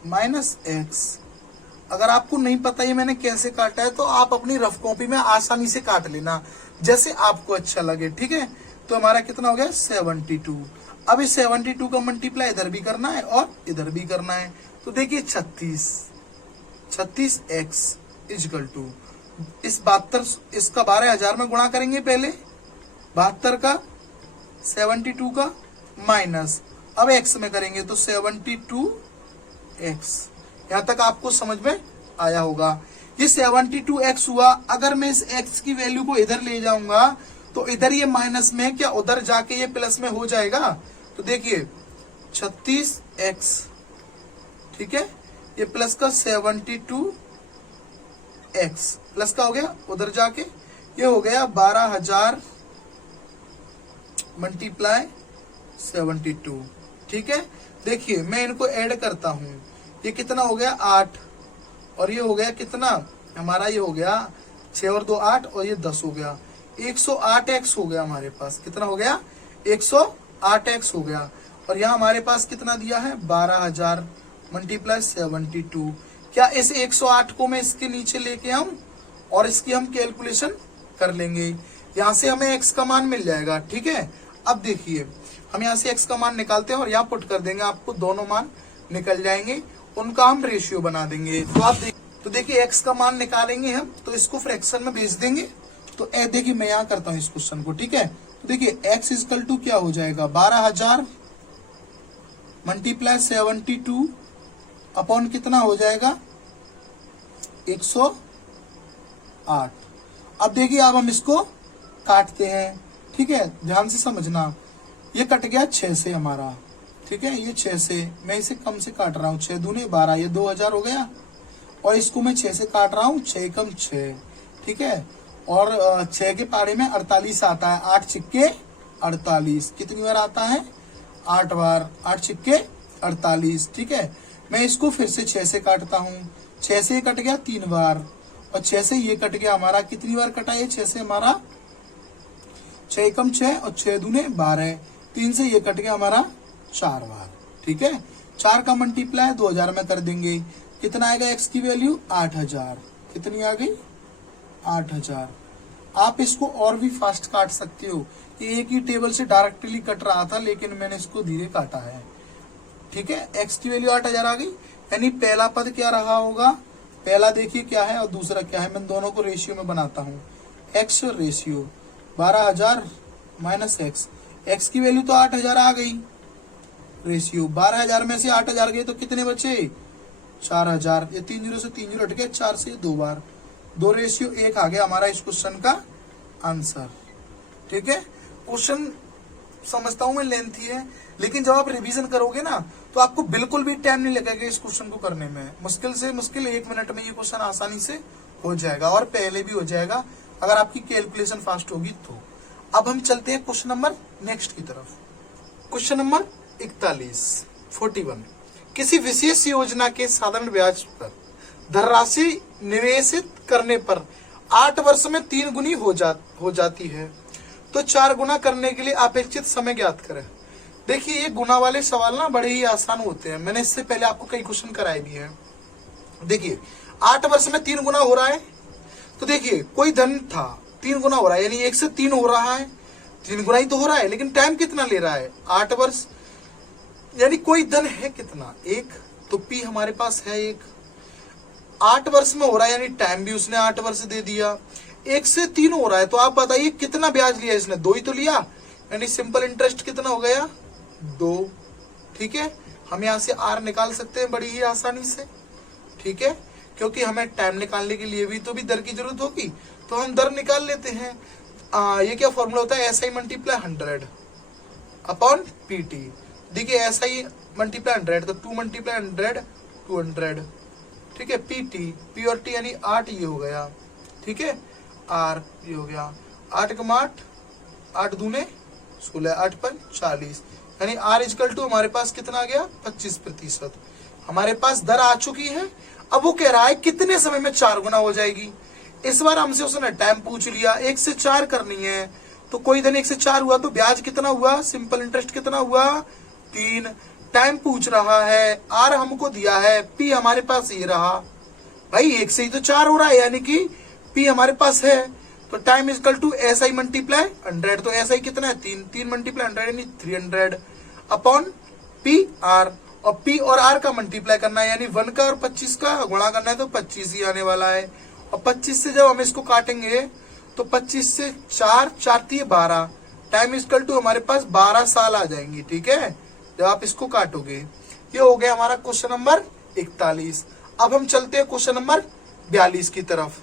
माइनस x। अगर आपको नहीं पता ये मैंने कैसे काटा है तो आप अपनी रफ कॉपी में आसानी से काट लेना, जैसे आपको अच्छा लगे। ठीक है, तो हमारा कितना हो गया 72। अब इस 72 का मल्टीप्लाई इधर भी करना है और इधर भी करना है, तो देखिए 36x इक्वल टू इस 72, इसका 12,000 में गुणा करेंगे पहले, 72 का 72 का माइनस, अब x में करेंगे तो 72x। यहां तक आपको समझ में आया होगा। ये 72x हुआ। अगर मैं इस x की वैल्यू को इधर ले जाऊंगा तो इधर ये माइनस में, क्या उधर जाके ये प्लस में हो जाएगा। तो देखिए 36x, ठीक है, ये प्लस का 72x प्लस का हो गया, उधर जाके ये हो गया 12,000 मल्टीप्लाई 72। ठीक है, देखिए मैं इनको ऐड करता हूं, ये कितना हो गया 8, और ये हो गया कितना हमारा, ये हो गया 6 और 2 8, और ये 10 हो गया, 108x हो गया हमारे पास। कितना हो गया, 108x हो गया। और यहाँ हमारे पास कितना दिया है, 12,000 मल्टीप्लाई 72। क्या इस 108 को मैं इसके नीचे लेके आऊं और इसकी हम कैलकुलेशन कर लेंगे, यहाँ से हमें x का मान मिल जाएगा। ठीक है, अब देखिए हम यहाँ से x का मान निकालते हैं और यहाँ पुट कर देंगे, आपको दोनों मान निकल जाएंगे, उनका हम रेशियो बना देंगे। तो आप देखिए x का मान निकालेंगे हम, तो इसको फ्रैक्शन में भेज देंगे। तो देखिए मैं यहाँ करता हूँ इस क्वेश्चन को। ठीक है, तो देखिए x इक्वल टू क्या हो जाएगा, 12,000 मल्टीप्लाई 72 अपॉन कितना हो जाएगा 108। अब देखिए अब हम इसको काटते हैं। ठीक है, ध्यान से समझना, ये कट गया 6 से हमारा। ठीक है, ये 6 से मैं इसे कम से काट रहा हूँ, 6 दूने 12, ये 2000 हो गया। और इसको मैं 6 से काट रहा हूँ, 6 कम 6, ठीक है। और 6 के पारे में 48 आता है, 8 छिक्के 48, कितनी बार आता है? 8 बार, 8 छिक्के 48, ठीक है। मैं इसको फिर से 6 से काटता हूँ, 6 से ये कट गया 3 बार, और 6 से ये कट गया हमारा, कितनी बार कटा ये 6 से हमारा? 6 कम 6 और 6 दूने 12, 3 से ये कट गया हमारा 4 बार, ठीक है। 4 का मल्टीप्लाई 2000 में कर देंगे, कितना आएगा एक्स की वैल्यू? 8000, कितनी आ गई? 8000। आप इसको और भी फास्ट काट सकते हो, ये एक ही टेबल से डायरेक्टली कट रहा था लेकिन मैंने इसको धीरे काटा है, ठीक है। एक्स की वैल्यू 8000 आ गई, यानी पहला पद क्या रहा होगा? पहला देखिए क्या है और दूसरा क्या है, मैं दोनों को रेशियो में बनाता हूँ। X ratio 12000 minus x, x की वैल्यू तो 8000 आ गई, रेशियो 12000 में से 8000 गए तो कितने बचे? 4000, ये 3 जीरो से 3 जीरो हट गए, 4 से 2 बार, 2 रेशियो 1 आ गया हमारा इस क्वेश्चन का आंसर, ठीक है। क्वेश्चन समझता हूं मैं लेंथी है, लेकिन जब आप रिवीजन करोगे ना तो आपको बिल्कुल भी टाइम नहीं लगेगा इस क्वेश्चन को करने में। मुश्किल से मुश्किल 1 मिनट में ये क्वेश्चन आसानी से हो जाएगा, और पहले भी हो जाएगा अगर आपकी कैलकुलेशन फास्ट होगी तो। अब हम चलते हैं क्वेश्चन नंबर नेक्स्ट की तरफ। क्वेश्चन नंबर 41 किसी विशेष योजना के साधारण ब्याज पर धनराशि निवेशित करने पर 8 वर्ष में 3 गुनी हो जाती है, तो 4 गुना करने के लिए अपेक्षित समय ज्ञात करें। देखिए ये गुना वाले सवाल ना बड़े ही आसान होते हैं, मैंने इससे पहले आपको कई क्वेश्चन कराए भी हैं। देखिए 8 वर्ष में 3 गुना हो रहा है, तो देखिए कोई धन था 3 गुना हो रहा है, यानी 1 से 3 हो रहा है, 3 गुना ही तो हो रहा है, लेकिन टाइम कितना ले रहा है? 8 वर्ष, यानी कोई धन है कितना? 1, तो पी हमारे पास है 1, 8 वर्ष में हो रहा है, यानी टाइम भी उसने 8 वर्ष दे दिया। 1 से 3 हो रहा है, तो आप बताइए कितना ब्याज लिया इसने? 2 ही तो लिया, यानी सिंपल इंटरेस्ट कितना हो गया? 2, ठीक है। हम यहां से आर निकाल सकते हैं बड़ी ही आसानी से, ठीक है, क्योंकि हमें टाइम निकालने के लिए भी तो भी दर की जरूरत होगी, तो हम दर निकाल लेते हैं। ये क्या फॉर्मूला होता है? S I multiply 100 upon P T. देखिए एस आई मल्टीप्लाई 100, तो 2 मल्टीप्लाई 100 200, ठीक है। पी टी, पी और टी यानी 8 ये हो गया, ठीक है। आर ये हो गया 8 कम 8, 8 दूने 16, 8 पर 40, यानी आर इजकल टू हमारे पास कितना आ गया? 25%। हमारे पास दर आ चुकी है। अब वो कह रहा है कितने समय में 4 गुना हो जाएगी। इस बार हमसे उसने टाइम पूछ लिया, 1 से 4 करनी है, तो कोई धन 1 से 4 हुआ तो ब्याज कितना हुआ? सिंपल इंटरेस्ट कितना हुआ? 3। टाइम पूछ रहा है, आर हमको दिया है, पी हमारे पास ये रहा, भाई 1 से ही तो 4 हो रहा है, यानी कि पी हमारे पास है, तो time is equal to S I multiply 100, तो एस आई कितना है? 3, 3 मल्टीप्लाई 100 यानी 300 अपॉन पी आर, और पी और आर का मल्टीप्लाई करना है, यानी 1 का और 25 का गुणा करना है, तो 25 ही आने वाला है। और 25 से जब हम इसको काटेंगे तो 25 से 4 12, टाइम इजकल टू हमारे पास 12 साल आ जाएंगे, ठीक है, जब आप इसको काटोगे। ये हो गया हमारा क्वेश्चन नंबर 41। अब हम चलते हैं क्वेश्चन नंबर 42 की तरफ।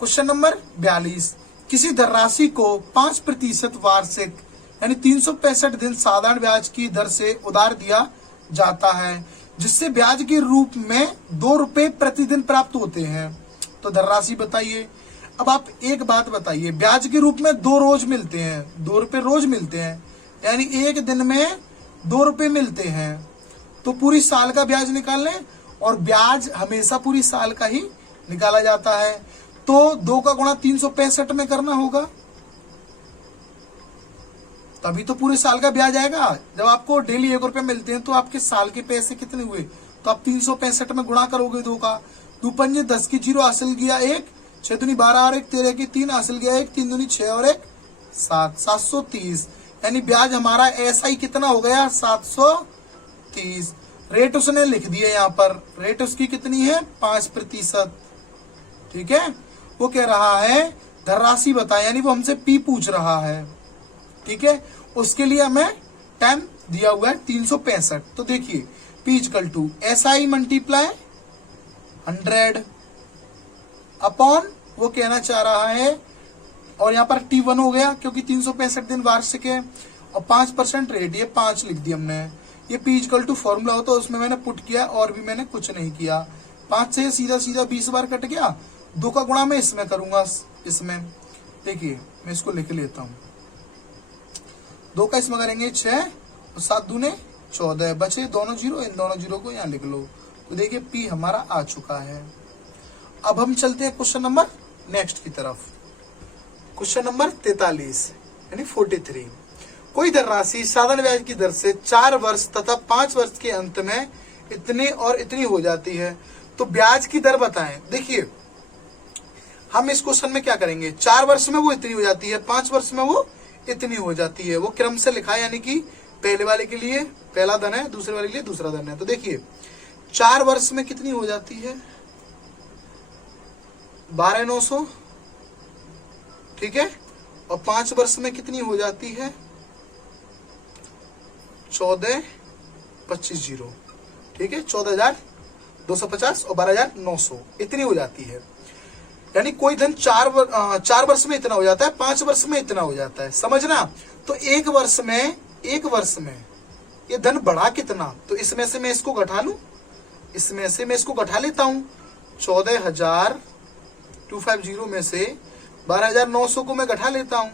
क्वेश्चन नंबर 42 किसी धनराशि को 5% वार्षिक यानी 365 दिन साधारण ब्याज की दर से उधार दिया जाता है, जिससे ब्याज के रूप में 2 रुपए प्रतिदिन प्राप्त होते हैं, तो धनराशि बताइए। अब आप एक बात बताइए, ब्याज के रूप में 2 रोज मिलते हैं, 2 रुपए रोज मिलते हैं, यानी एक दिन में 2 रुपए मिलते हैं, तो पूरी साल का ब्याज निकाल लें, और ब्याज हमेशा पूरी साल का ही निकाला जाता है, तो 2 का गुणा 365 में करना होगा, तभी तो पूरे साल का ब्याज आएगा। जब आपको डेली 1 रुपए मिलते हैं तो आपके साल के पैसे कितने हुए? तो आप 365 में गुणा करोगे 2 का, 2 पंजे 10 की 0 हासिल किया 1, 6 दूनी 12 और 1 13 की 3 हासिल किया 1, 3 दूनी 6 और 1 7, 730, यानी ब्याज हमारा ऐसा ही कितना हो गया? 730। रेट उसने लिख दिया यहाँ पर, रेट उसकी कितनी है? 5%, ठीक है। वो कह रहा है धनराशि बताए, यानी वो हमसे पी पूछ रहा है, ठीक है। उसके लिए हमें टाइम दिया हुआ है 365, तो देखिए P equal to S I multiply 100 upon, वो कहना चाह रहा है, और यहाँ पर T1 हो गया क्योंकि 365 दिन वार्षिक है, और 5% रेट, ये 5 लिख दिया हमने। ये P इक्वल टू फॉर्मूला हो तो उसमें मैंने पुट किया और भी मैंने कुछ नहीं किया। 5 से सीधा सीधा 20 बार कट गया, 2 का गुणा मैं इसमें करूंगा। इसमें देखिए मैं इसको लिख लेता हूं, 2 का इसमें करेंगे 6 और 7 दूने 14, बचे दोनों जीरो, इन दोनों जीरो को यहाँ लिख लो। तो देखिए P हमारा आ चुका है। अब हम चलते हैं क्वेश्चन नंबर नेक्स्ट की तरफ। क्वेश्चन नंबर 43 यानी 43। कोई धनराशि साधारण ब्याज की दर से 4 वर्ष तथा 5 वर्ष के अंत में इतनी और इतनी हो जाती है, तो ब्याज की दर बताएं। देखिए हम इस क्वेश्चन में क्या करेंगे, 4 वर्ष में वो इतनी हो जाती है, 5 वर्ष में वो इतनी हो जाती है, वो क्रम से लिखा है, यानी कि पहले वाले के लिए पहला धन है, दूसरे वाले के लिए दूसरा धन है। तो देखिए 4 वर्ष में कितनी हो जाती है, 12,900, ठीक है। और 5 वर्ष में कितनी हो जाती है, 14,25,0, ठीक है, 14,250 और 12,900 इतनी हो जाती है। यानी कोई धन 4 वर्ष में इतना हो जाता है, 5 वर्ष में इतना हो जाता है, समझना। तो एक वर्ष में ये धन बढ़ा कितना, तो इसमें से मैं इसको घटा लूं, इसमें से मैं इसको घटा लेता हूं। 14,250 में से 12,900 को मैं घटा लेता हूं।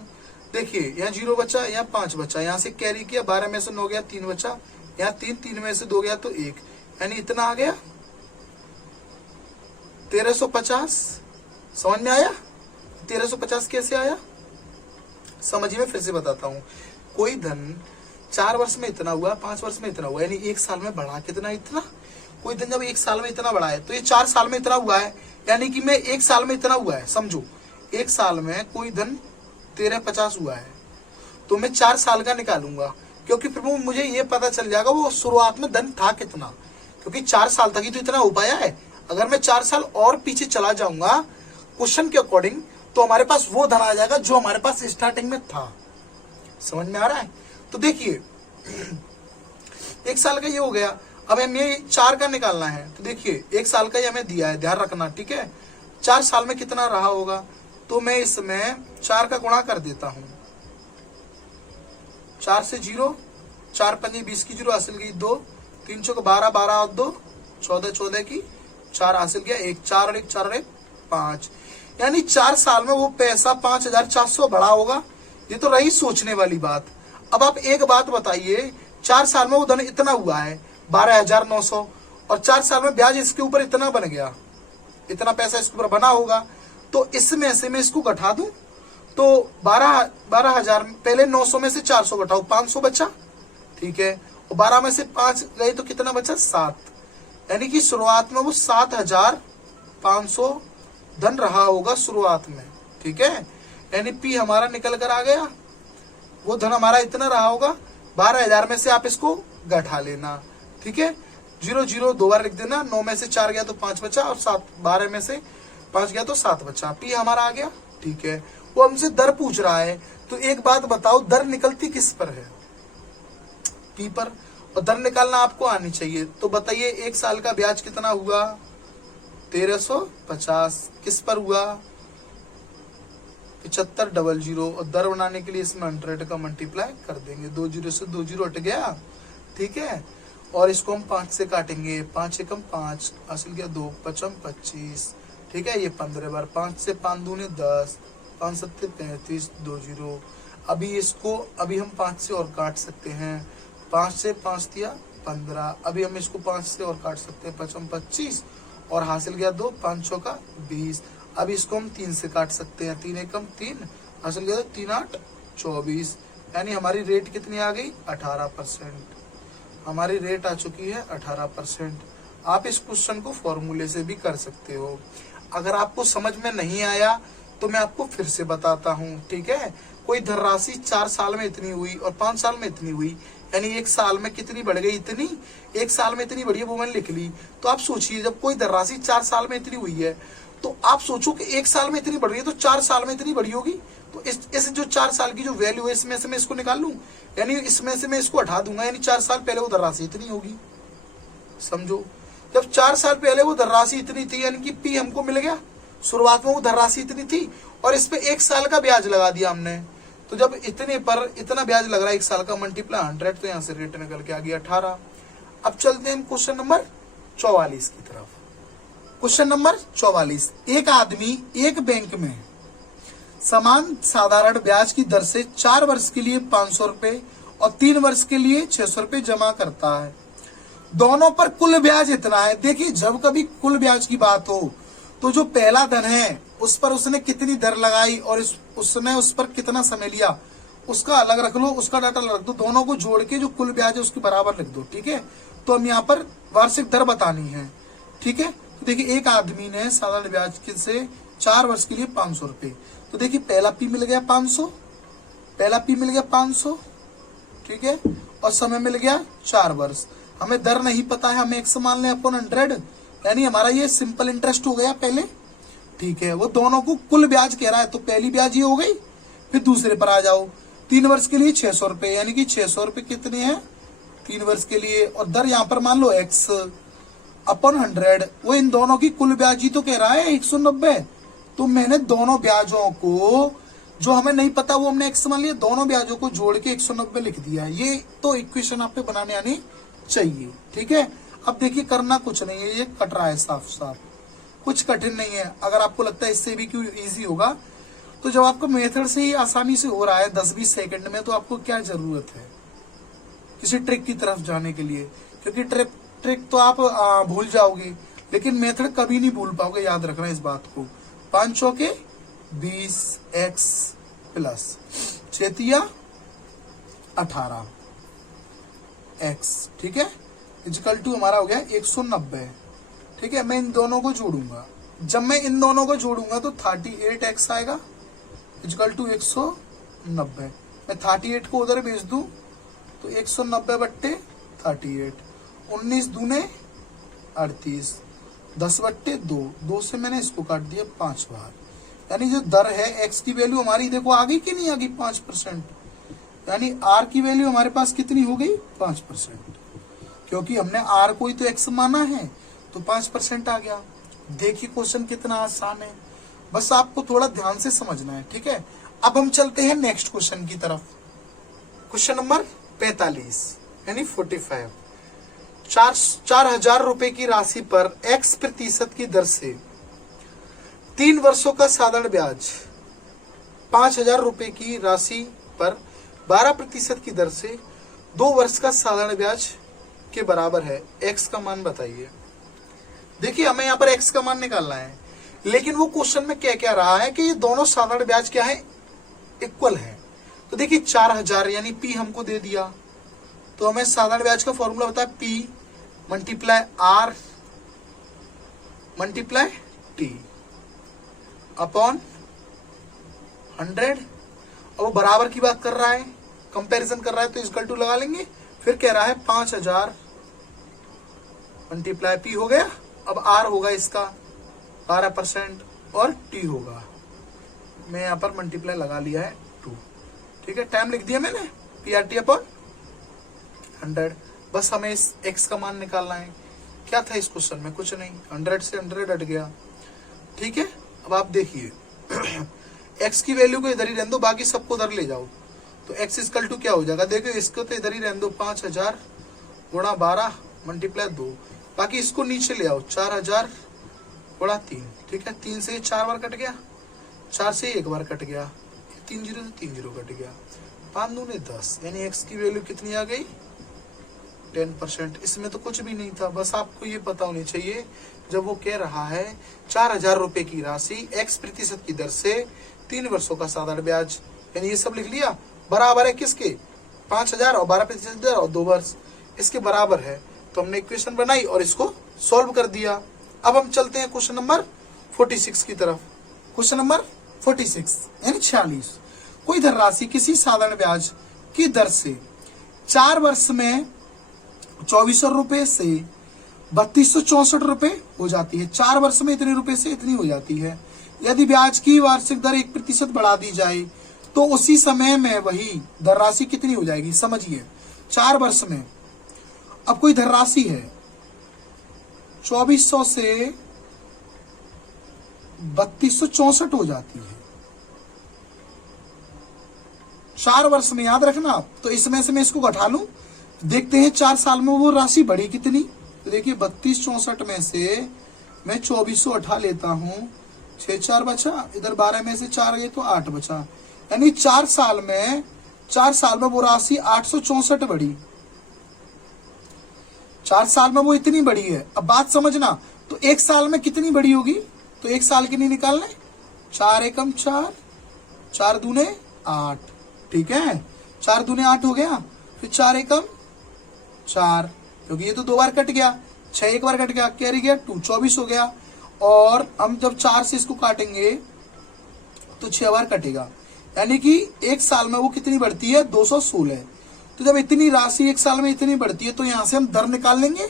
देखिए यहाँ 0 बचा, यहाँ 5 बचा, यहाँ से कैरी किया, 12 में से 9 गया, 3 बचा, यहाँ 3 में से 2 गया तो 1, यानी इतना आ गया 1350। समझ में आया 1350 कैसे आया, समझिए, मैं फिर से बताता हूं। कोई धन 4 वर्ष में इतना हुआ, 5 वर्ष में इतना हुआ, यानी 1 साल में बढ़ा कितना, इतना। कोई धन जब 1 साल में इतना बढ़ा है तो ये 4 साल में इतना हुआ है, यानी कि मैं 1 साल में इतना हुआ है, समझो 1 साल में कोई धन 1350 हुआ है, तो मैं 4 साल का निकालूंगा, क्योंकि फिर मुझे ये पता चल जाएगा वो शुरुआत में धन था कितना, क्योंकि 4 साल तक ही तो इतना हो पाया है। अगर मैं 4 साल और पीछे चला जाऊंगा क्वेश्चन के अकॉर्डिंग, तो हमारे पास वो धन आ जाएगा जो हमारे पास स्टार्टिंग में था। समझ में आ रहा है। तो देखिए 1 साल का ये हो गया, अब हमें ये 4 का निकालना है। तो देखिए 1 साल का ये हमें दिया है, ध्यान रखना, ठीक है। 4 साल में कितना रहा होगा, तो मैं इसमें 4 का गुणा कर देता हूं। 4 से 0, 4 पंजे 20 की 0 हासिल गई 2, 3 चौक 12, 12 और 2 14, 14 की 4 हासिल गया 1, 4 और 1 4 और 1 5, यानी 4 साल में वो पैसा 5,400 बढ़ा होगा। ये तो रही सोचने वाली बात। अब आप एक बात बताइए, 4 साल में वो धन इतना हुआ है 12,900, और 4 साल में ब्याज इसके ऊपर इतना बन गया, इतना पैसा इसके ऊपर बना होगा, तो इसमें से मैं इसको घटा दूं तो 12,000, पहले 900 में से 400 घटाओ, 500 बचा, ठीक है। और 12 में से 5 गए तो कितना बचा, 7, यानी कि शुरुआत में वो 7,500 धन रहा होगा शुरुआत में, ठीक है। यानी P हमारा निकल कर आ गया, वो धन हमारा इतना रहा होगा। 12,000 में से आप इसको घटा लेना, ठीक है। 0 0 2 बार लिख देना, 9 में से 4 गया तो 5 बचा, और 12 में से 5 गया तो 7 बचा, P हमारा आ गया, ठीक है। वो हमसे दर पूछ रहा है, तो एक बात बताओ, दर निकलती किस पर है, P पर, और दर निकालना आपको आनी चाहिए। तो बताइए 1 साल का ब्याज कितना हुआ, 1350, किस पर हुआ, 7500, और दर बनाने के लिए इसमें 100 का मल्टीप्लाई कर देंगे, 2 0 से 2 0 हट गया, ठीक है। और इसको हम 5 से काटेंगे, 5 एकम 5 हासिल गया 2, 5 25, ठीक है। ये 15 बार, 5 से 5 दूने 10, 5 7 35, 2 0। अभी हम 5 से और काट सकते हैं, 5 से 5 दिया 15, अभी हम इसको 5 से और काट सकते हैं, 5 25, और हासिल गया 2, 5 चौका 20। अब इसको हम 3 से काट सकते हैं, 3 एकम 3 हासिल गया 3 8 24, यानी हमारी रेट कितनी आ गई, 18%। हमारी रेट आ चुकी है 18%। आप इस क्वेश्चन को फॉर्मूले से भी कर सकते हो। अगर आपको समझ में नहीं आया तो मैं आपको फिर से बताता हूँ, ठीक है। कोई धनराशि 4 साल में इतनी हुई और 5 साल में इतनी हुई, यानी 1 साल में कितनी बढ़ गई, इतनी, 1 साल में इतनी बढ़ी है, वो मैंने लिख ली। तो आप सोचिए, जब कोई धनराशि 4 साल में इतनी हुई है, तो आप सोचो कि 1 साल में इतनी बढ़ रही है तो 4 साल में इतनी बढ़ी होगी। तो इस जो 4 साल की जो वैल्यू है, इसमें से मैं इसको निकाल लूं, यानी इसमें से मैं इसको हटा दूंगा, यानी 4 साल पहले वो धनराशि इतनी होगी। समझो, जब 4 साल पहले वो धनराशि इतनी थी, यानी कि P हमको मिल गया, शुरुआत में वो धनराशि इतनी थी, और इस पे 1 साल का ब्याज लगा दिया हमने, तो जब इतने पर इतना ब्याज लग रहा है 1 साल का, मल्टीप्लाई 100, तो यहाँ से रेट निकल के आ गया 18। अब चलते हैं क्वेश्चन नंबर 44 की तरफ। क्वेश्चन नंबर 44, एक आदमी एक बैंक में समान साधारण ब्याज की दर से 4 वर्ष के लिए 500 रुपए और 3 वर्ष के लिए 600 रुपए जमा करता है। दोनों पर कुल ब्याज इतना है। देखिए, जब कभी कुल ब्याज की बात हो तो जो पहला धन है उस पर उसने कितनी दर लगाई और उसने उस पर कितना समय लिया उसका अलग रख लो, उसका डाटा अलग रख दो, दोनों को जोड़ के जो कुल ब्याज है उसके बराबर लिख दो। ठीक है, तो हम यहाँ पर वार्षिक दर बतानी है। ठीक है, तो देखिए एक आदमी ने साधारण ब्याज से 4 वर्ष के लिए 500 रुपए, तो देखिए पहला पी मिल गया 500, पहला पी मिल गया 500। ठीक है, और समय मिल गया 4 वर्ष। हमें दर नहीं पता है, हमें एक्स मान लें अपॉन 100, यानी हमारा ये सिंपल इंटरेस्ट हो गया पहले। ठीक है, वो दोनों को कुल ब्याज कह रहा है, तो पहली ब्याज ये हो गई। फिर दूसरे पर आ जाओ, 3 वर्ष के लिए 600 रुपए, यानी कि 600 रुपए कितने हैं 3 वर्ष के लिए, और दर यहाँ पर मान लो एक्स अपॉन 100। वो इन दोनों की कुल ब्याज ही तो कह रहा है 190। तो मैंने दोनों ब्याजों को, जो हमें नहीं पता वो हमने एक्स मान लिया, दोनों ब्याजों को जोड़ के 190 लिख दिया। ये तो इक्वेशन आप पे बनाने आनी चाहिए। ठीक है, अब देखिए करना कुछ नहीं है, ये कट रहा है साफ साफ, कुछ कठिन नहीं है। अगर आपको लगता है इससे भी क्यों इजी होगा, तो जब आपको मेथड से ही आसानी से हो रहा है 10-20 सेकंड में, तो आपको क्या जरूरत है किसी ट्रिक की तरफ जाने के लिए, क्योंकि ट्रिक तो आप भूल जाओगे, लेकिन मेथड कभी नहीं भूल पाओगे। याद रखना इस बात को। 5 चौके 20 x प्लस 6 18 x। ठीक है, इक्वल टू हमारा हो गया 190। ठीक है, मैं इन दोनों को जोड़ूंगा, जब मैं इन दोनों को जोड़ूंगा तो 38x आएगा इक्वल टू 190। मैं 38 को उधर भेज दूं तो 190 बट्टे 38, 19 दूने 38, 10 बट्टे 2, 2 से मैंने इसको काट दिया 5 बार। यानी जो दर है x की वैल्यू हमारी देखो आ गई कि नहीं आ गई 5%, यानी r की वैल्यू हमारे पास कितनी हो गई 5%, क्योंकि हमने r को ही तो x माना है, तो 5% आ गया। देखिए क्वेश्चन कितना आसान है, बस आपको थोड़ा ध्यान से समझना है। ठीक है, अब हम चलते हैं नेक्स्ट क्वेश्चन की तरफ। क्वेश्चन नंबर 45 यानी 45, 4,000 रुपए की राशि पर x% की दर से 3 वर्षों का साधारण ब्याज 5,000 रुपए की राशि पर 12% की दर से 2 वर्ष का साधारण ब्याज के बराबर है। x का मान बताइए। देखिए हमें यहाँ पर x का मान निकालना है, लेकिन वो क्वेश्चन में क्या क्या रहा है कि ये दोनों साधारण ब्याज क्या है इक्वल है। तो देखिए 4,000 यानी p हमको दे दिया, तो हमें साधारण ब्याज का फॉर्मूला बता है p multiply r multiply t upon 100। अब वो बराबर की बात कर रहा है, कंपैरिजन कर रहा है, तो इक्वल टू लगा लेंगे। फिर कह रहा है 5,000 मल्टीप्लाई p हो गया। अब r होगा इसका 12% और t होगा, मैं यहाँ पर मल्टीप्लाई लगा लिया है 2। ठीक है, टाइम लिख दिया मैंने PRT अपॉन 100। बस हमें इस x का मान निकालना है। क्या था इस क्वेश्चन में, कुछ नहीं, 100 से 100 हट गया। ठीक है, अब आप देखिए x की वैल्यू को इधर ही रहने दो, बाकी सबको उधर ले जाओ, तो x इक्वल टू क्या हो जाएगा, देखो इसको तो इधर ही रहने दो, 5,000 गुणा 12 मल्टीप्लाई 2, बाकी इसको नीचे ले आओ, 4,000 गुणा 3। ठीक है, 3 से 4 बार कट गया, 4 से 1 बार कट गया, 3 0 से 3 0 कट गया, 5 दूने 10, यानी x की वैल्यू कितनी आ गई 10%। इसमें तो कुछ भी नहीं था, बस आपको ये पता होनी चाहिए जब वो कह रहा है 4,000 रुपए की राशि x% की दर से 3 वर्षों का साधारण ब्याज, यानी ये सब लिख लिया, बराबर है किसके 5,000 और 12% दर और 2 वर्ष इसके बराबर है। तो हमने इक्वेशन बनाई और इसको सॉल्व कर दिया। अब हम चलते हैं क्वेश्चन नंबर 46 की तरफ। क्वेश्चन नंबर 46 यानी 46, कोई धनराशि किसी साधारण ब्याज की दर से 4 वर्ष में 2,400 रुपए से 3,264 रुपए हो जाती है। 4 वर्ष में इतने रुपए से इतनी हो जाती है। यदि ब्याज की वार्षिक दर 1% बढ़ा दी जाए तो उसी समय में वही धनराशि कितनी हो जाएगी, समझिए 4 वर्ष में। अब कोई धनराशि है 2,400 से 3,264 हो जाती है। 4 वर्ष में, याद रखना। तो इसमें से मैं इसको घटा लूं, देखते हैं 4 साल में वो राशि बढ़ी कितनी। तो देखिए 3264 में से मैं 2400 उठा लेता हूँ, 6 4 बचा, इधर 12 में से 4 गए तो 8 बचा, यानी 4 साल में वो राशि 864 बढ़ी। 4 साल में वो इतनी बढ़ी है। अब बात समझना, तो 1 साल में कितनी बढ़ी होगी, तो 1 साल की नहीं निकालना है, 4 एकम 4, 4 दूने 8, ठीक है, 4 दूने 8 हो गया, फिर 4 एकम 4, क्योंकि ये तो 2 बार कट गया, 6 एक बार कट गया, कैरी गया 2, 24 हो गया। और हम जब 4 से इसको काटेंगे तो 6 बार कटेगा, यानी कि 1 साल में वो कितनी बढ़ती है, 216। तो जब इतनी राशि 1 साल में इतनी बढ़ती है तो यहां से हम दर निकाल लेंगे,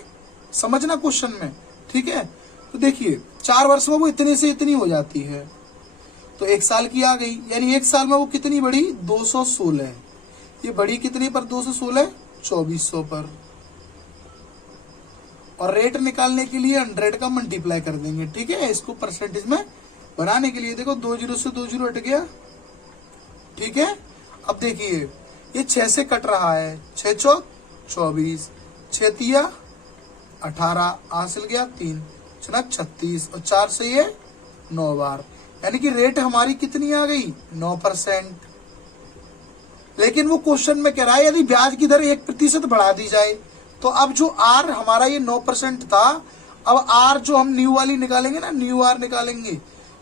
समझना क्वेश्चन में, ठीक है। तो देखिए 4 वर्ष में वो इतने से इतनी हो जाती है, तो 1 साल की आ गई, यानी 1 साल में वो कितनी बढ़ी, 216। ये बढ़ी कितनी पर, 216, 2400 पर। और रेट निकालने के लिए 100 का मल्टीप्लाई कर देंगे, ठीक है, इसको परसेंटेज में बनाने के लिए। देखो 2 जीरो से 2 जीरो हट गया, ठीक है। अब देखिए ये 6 से कट रहा है, 6 चौक 24, 6 तिया 18, हासिल गया 3 चनक 36, और 4 से ये 9 बार, यानी कि रेट हमारी कितनी आ गई, 9%। लेकिन वो क्वेश्चन में कह रहा है यदि ब्याज की दर 1% बढ़ा दी जाए, तो अब जो आर हमारा ये 9% था, अब आर जो हम न्यू वाली निकालेंगे ना, न्यू आर निकालेंगे,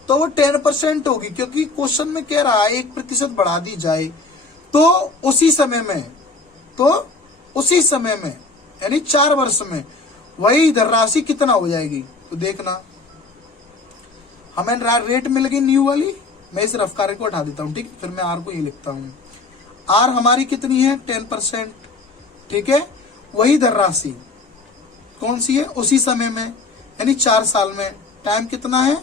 तो वो 10% होगी, क्योंकि क्वेश्चन में कह रहा है 1% बढ़ा दी जाए। तो उसी समय में यानी 4 वर्ष में वही धनराशि कितना हो जाएगी। तो देखना, हमें रेट मिल गई न्यू वाली, मैं इस रफ कार्य को हटा देता हूं, ठीक है, फिर मैं आर को ये लिखता हूं। आर हमारी कितनी है, 10%, ठीक है। वही धनराशि कौन सी है, उसी समय में, यानी 4 साल में, टाइम कितना है,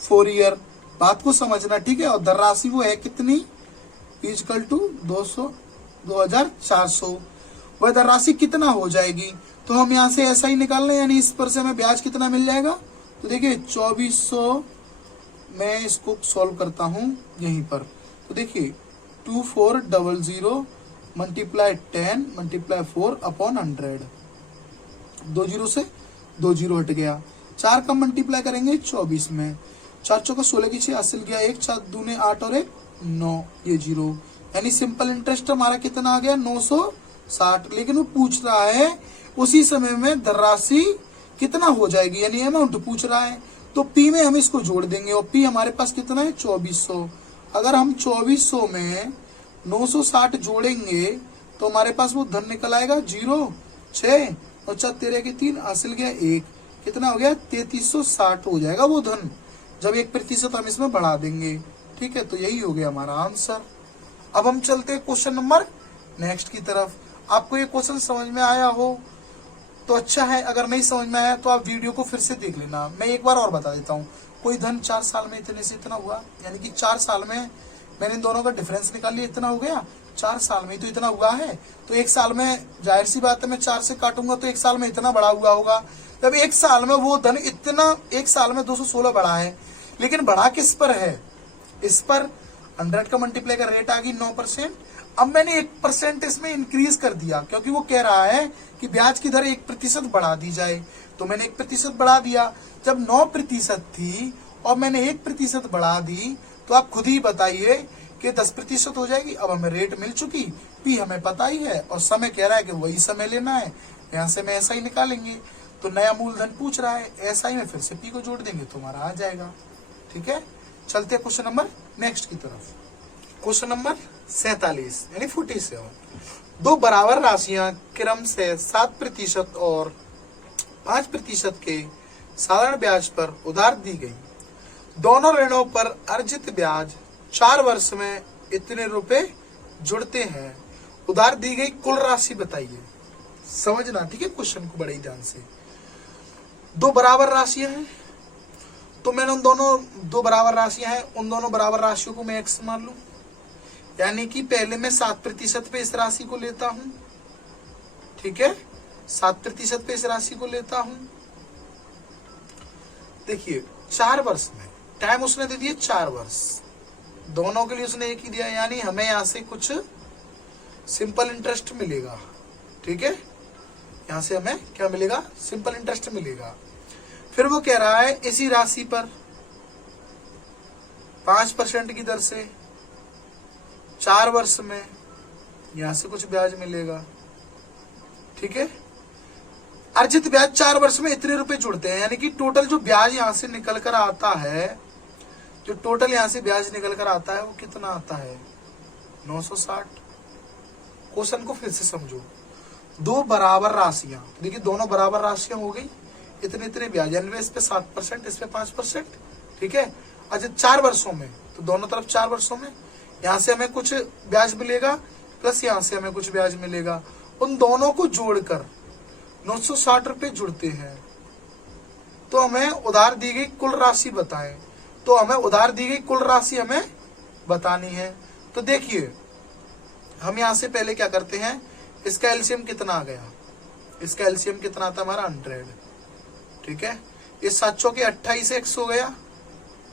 4 ईयर, बात को समझना, ठीक है। और धनराशि वो है कितनी, इक्वल टू 2400। वह धनराशि कितना हो जाएगी, तो हम यहां से ऐसा ही निकालना है, यानी इस पर से हमें ब्याज कितना मिल जाएगा। तो देखिए 2400 मैं इसको सॉल्व करता हूं यहीं पर। तो देखिए 2400 मल्टीप्लाई 10 मल्टीप्लाई 4 अपॉन 100, 2 जीरो से 2 जीरो हट गया, 4 का मल्टीप्लाई करेंगे 24 में, 4 चौका 16 की 6, हासिल गया 1, 4 दूने 8 और 1 9, ये 0, यानी सिंपल इंटरेस्ट हमारा कितना आ गया, 960। लेकिन वो पूछ रहा है उसी समय में धनराशि कितना हो जाएगी, यानी अमाउंट पूछ रहा है। तो पी में हम इसको जोड़ देंगे, और पी हमारे पास कितना है, 2400। अगर हम 2400 में 960 जोड़ेंगे तो हमारे पास वो धन निकल आएगा 0, 6 और 4 13 के 3, हासिल गया 1, कितना हो गया, 3360 हो जाएगा वो धन, जब 1% हम इसमें बढ़ा देंगे, ठीक है। तो यही हो गया हमारा आंसर। अब हम चलते हैं क्वेश्चन नंबर नेक्स्ट की तरफ। आपको ये क्वेश्चन समझ में आया हो तो अच्छा है, अगर नहीं समझ में आया तो आप वीडियो को फिर से देख लेना। मैं एक बार और बता देता हूँ, कोई धन 4 साल में इतने से इतना हुआ, यानी कि 4 साल में मैंने इन दोनों का डिफरेंस निकाल लिया, इतना हो गया, 4 साल में तो इतना हुआ है। तो 1 साल में जाहिर सी बात है मैं 4 से काटूंगा तो 1 साल में इतना बढ़ा हुआ होगा। जब 1 साल में वो धन इतना, 1 साल में 216 बढ़ा है, लेकिन बढ़ा किस पर है, इस पर 100 का मल्टीप्लाई का रेट आ गई 9%। अब मैंने 1% इसमें इंक्रीज कर दिया, क्योंकि वो कह रहा है कि ब्याज की दर 1% बढ़ा दी जाए, तो मैंने 1% बढ़ा दिया। जब 9% थी और मैंने 1% बढ़ा दी, तो आप खुद ही बताइए कि 10% हो जाएगी। अब हमें रेट मिल चुकी, पी हमें पता ही है, और समय कह रहा है कि वही समय लेना है, यहाँ से मैं ऐसा ही निकालेंगे। तो नया मूलधन पूछ रहा है, ऐसा ही में फिर से पी को जोड़ देंगे तो हमारा आ जाएगा, ठीक है। चलते हैं क्वेश्चन नंबर नेक्स्ट की तरफ। क्वेश्चन नंबर 47 यानी 47। 2 बराबर राशियां क्रम से 7% और 5% के साधारण ब्याज पर उधार दी गई। दोनों ऋणों पर अर्जित ब्याज 4 वर्ष में इतने रुपए जुड़ते हैं। उधार दी गई कुल राशि बताइए। समझना, ठीक है, क्वेश्चन को बड़े ध्यान से। 2 बराबर राशियां हैं, तो मैंने उन दोनों 2 बराबर राशियां हैं, उन दोनों बराबर राशियों को मैं एक्स मान लूं, यानी कि पहले मैं 7% पे इस राशि को लेता हूं, ठीक है, 7% पे इस राशि को लेता हूं। देखिए 4 वर्ष में टाइम उसने दे दिया 4 वर्ष, दोनों के लिए उसने एक ही दिया, यानी हमें यहां से कुछ सिंपल इंटरेस्ट मिलेगा। ठीक है, यहां से हमें क्या मिलेगा? सिंपल इंटरेस्ट मिलेगा। फिर वो कह रहा है इसी राशि पर 5% की दर से 4 वर्ष में, यहां से कुछ ब्याज मिलेगा। ठीक है, अर्जित ब्याज 4 वर्ष में इतने रुपए जुड़ते हैं, यानी कि टोटल जो ब्याज यहां से निकल कर आता है, जो टोटल यहां से ब्याज निकल कर आता है वो कितना आता है? 960। क्वेश्चन को फिर से समझो। दो बराबर राशियां, देखिए दोनों बराबर राशियां हो गई, इतने इतने ब्याज, यानी इस पे 7%, इस पे 5%। ठीक है, अच्छा 4 वर्षों में, तो दोनों तरफ 4 वर्षों में यहां से हमें कुछ ब्याज मिलेगा, प्लस यहां से हमें कुछ ब्याज मिलेगा। उन दोनों को जोड़कर 960 रुपए जुड़ते हैं। तो हमें उधार दी गई कुल राशि बताएं, तो हमें उधार दी गई कुल राशि हमें बतानी है। तो देखिए हम यहां से पहले क्या करते हैं, इसका एलसीएम कितना आ गया? इसका एलसीएम कितना आता है हमारा? 100। ठीक है, ये 7 चौके 28x हो गया,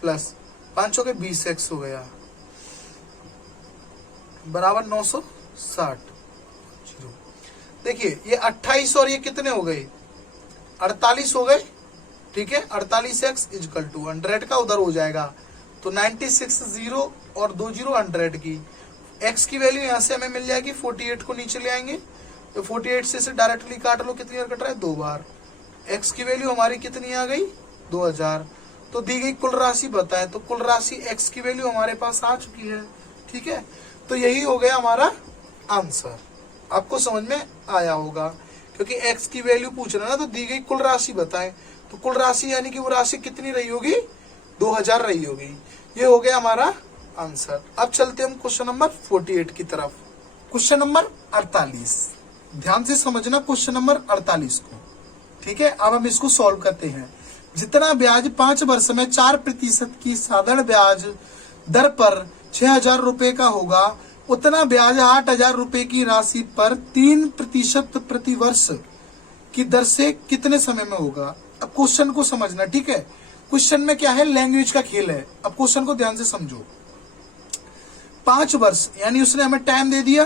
प्लस 5 चौके 20x हो गया, बराबर 960। देखिए ये 28 और ये कितने हो गए? 48 हो गए। ठीक है, 48x इजकल टू 100 का उधर हो जाएगा, तो 96 0 और 2 0 100 की। x की वैल्यू यहां से हमें मिल जाएगी, 48 को नीचे ले आएंगे, तो 48 से डायरेक्टली काट लो, कितनी बार कट रहा है? 2 बार। x की वैल्यू हमारी कितनी आ गई? 2000। तो दी गई कुल राशि बताएं, तो कुल राशि x की वैल्यू हमारे पास आ चुकी है। ठीक है, तो यही हो गया हमारा आंसर। आपको समझ में आया होगा, क्योंकि x की वैल्यू पूछ रहा है ना, तो दी गई कुल राशि बताएं, तो कुल राशि यानी कि वो राशि कितनी रही होगी? 2000 रही होगी। ये हो गया हमारा आंसर। अब चलते हम क्वेश्चन नंबर 48 की तरफ। क्वेश्चन नंबर 48, ध्यान से समझना क्वेश्चन नंबर 48 को। ठीक है, अब हम इसको सॉल्व करते हैं। जितना ब्याज 5 वर्ष में 4% की साधारण ब्याज दर पर 6000 रुपए का होगा, उतना ब्याज 8000 रुपए की राशि पर 3% प्रति वर्ष की दर से कितने समय में होगा? अब क्वेश्चन को समझना। ठीक है, क्वेश्चन में क्या है? लैंग्वेज का खेल है। अब क्वेश्चन को ध्यान से समझो। 5 वर्ष यानी उसने हमें टाइम दे दिया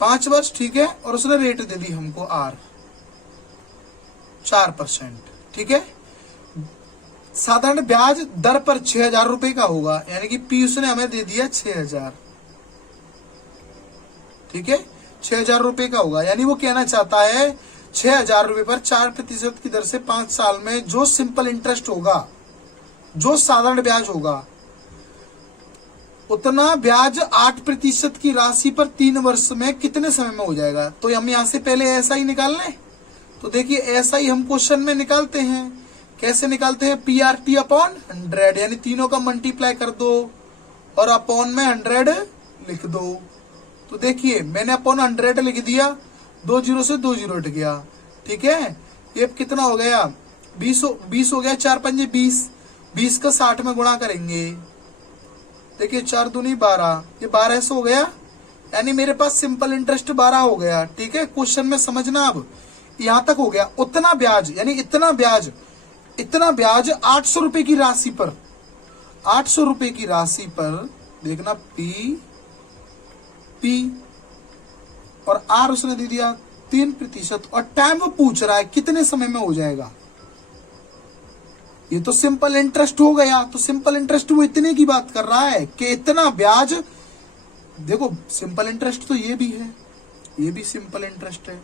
5 वर्ष। ठीक है, और उसने रेट दे दी हमको R 4%। ठीक है, साधारण ब्याज दर पर 6000 रुपए का होगा, यानी कि P उसने हमें दे दिया 6000। ठीक है, 6000 रुपए का होगा, यानी वो कहना चाहता है 6000 रुपए पर 4% की दर से 5 साल में जो सिंपल इंटरेस्ट होगा, जो साधारण ब्याज होगा, उतना ब्याज 8% की राशि पर 3 वर्ष में कितने समय में हो जाएगा? तो हम यहां से पहले ऐसा ही निकाल लें। तो देखिए ऐसा ही हम क्वेश्चन में निकालते हैं। कैसे निकालते हैं? PRT अपॉन 100, यानी तीनों का मल्टीप्लाई कर दो और अपॉन में 100 लिख दो। तो देखिए मैंने अपॉन 100 लिख दिया, 2 0 से 2 0 हट गया। ठीक है, ये कितना हो गया? 20 हो गया, 4 पंजे 20, 20 का 60 में गुणा करेंगे। देखिए 4 दूनी 12, ये 1200 हो गया, यानी मेरे पास सिंपल इंटरेस्ट 12 हो गया। ठीक है, क्वेश्चन में समझना। अब यहां तक हो गया। उतना ब्याज यानी इतना ब्याज 800 रुपए की राशि पर, 800 रुपए की राशि पर देखना P और R उसने दे दिया 3%, और टाइम वो पूछ रहा है कितने समय में हो जाएगा। ये तो सिंपल इंटरेस्ट हो गया। तो सिंपल इंटरेस्ट वो इतने की बात कर रहा है कि इतना ब्याज। देखो सिंपल इंटरेस्ट तो ये भी है, ये भी सिंपल इंटरेस्ट है,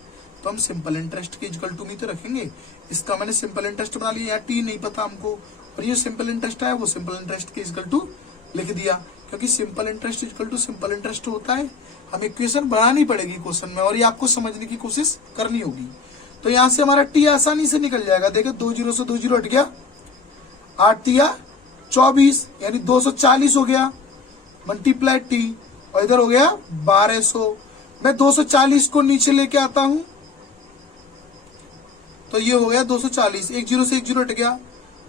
तो हम सिंपल इंटरेस्ट के इक्वल टू में तो रखेंगे। इसका मैंने सिंपल इंटरेस्ट बना लिया, टी नहीं पता हमको, और ये सिंपल इंटरेस्ट है, वो सिंपल इंटरेस्ट के इक्वल टू लिख दिया, क्योंकि simple interest equal to simple interest होता है। हमें इक्वेशन बनानी पड़ेगी क्वेश्चन में, और ये आपको समझने की कोशिश करनी होगी। तो यहाँ से हमारा टी आसानी से निकल जाएगा। देखो 2 0 से 2 0 हट गया, 8 या 24, यानी 240 हो गया, मल्टीप्लाई टी, और इधर हो गया 1200। मैं 240 को नीचे लेके आता हूं, तो ये हो गया 240, 1 0 से 1 0 हट गया,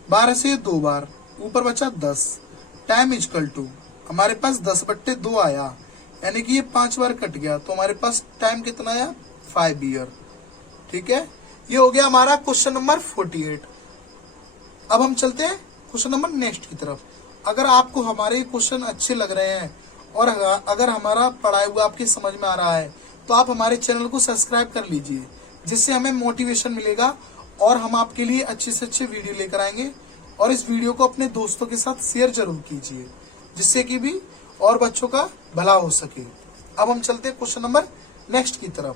12 से 2 बार, ऊपर बचा 10। टाइम इजकल टू हमारे पास 10/2 आया, यानी कि ये 5 बार कट गया, तो हमारे पास टाइम कितना आया? 5 ईयर। ठीक है, ये हो गया हमारा क्वेश्चन नंबर 48। अब हम चलते हैं क्वेश्चन नंबर नेक्स्ट की तरफ। अगर आपको हमारे क्वेश्चन अच्छे लग रहे हैं और अगर हमारा पढ़ाया हुआ आपके समझ में आ रहा है तो आप हमारे चैनल को सब्सक्राइब कर लीजिए, जिससे हमें मोटिवेशन मिलेगा और हम आपके लिए अच्छे से अच्छे वीडियो लेकर आएंगे। और इस वीडियो को अपने दोस्तों के साथ शेयर जरूर कीजिए, जिससे कि भी और बच्चों का भला हो सके। अब हम चलते हैं क्वेश्चन नंबर नेक्स्ट की तरफ।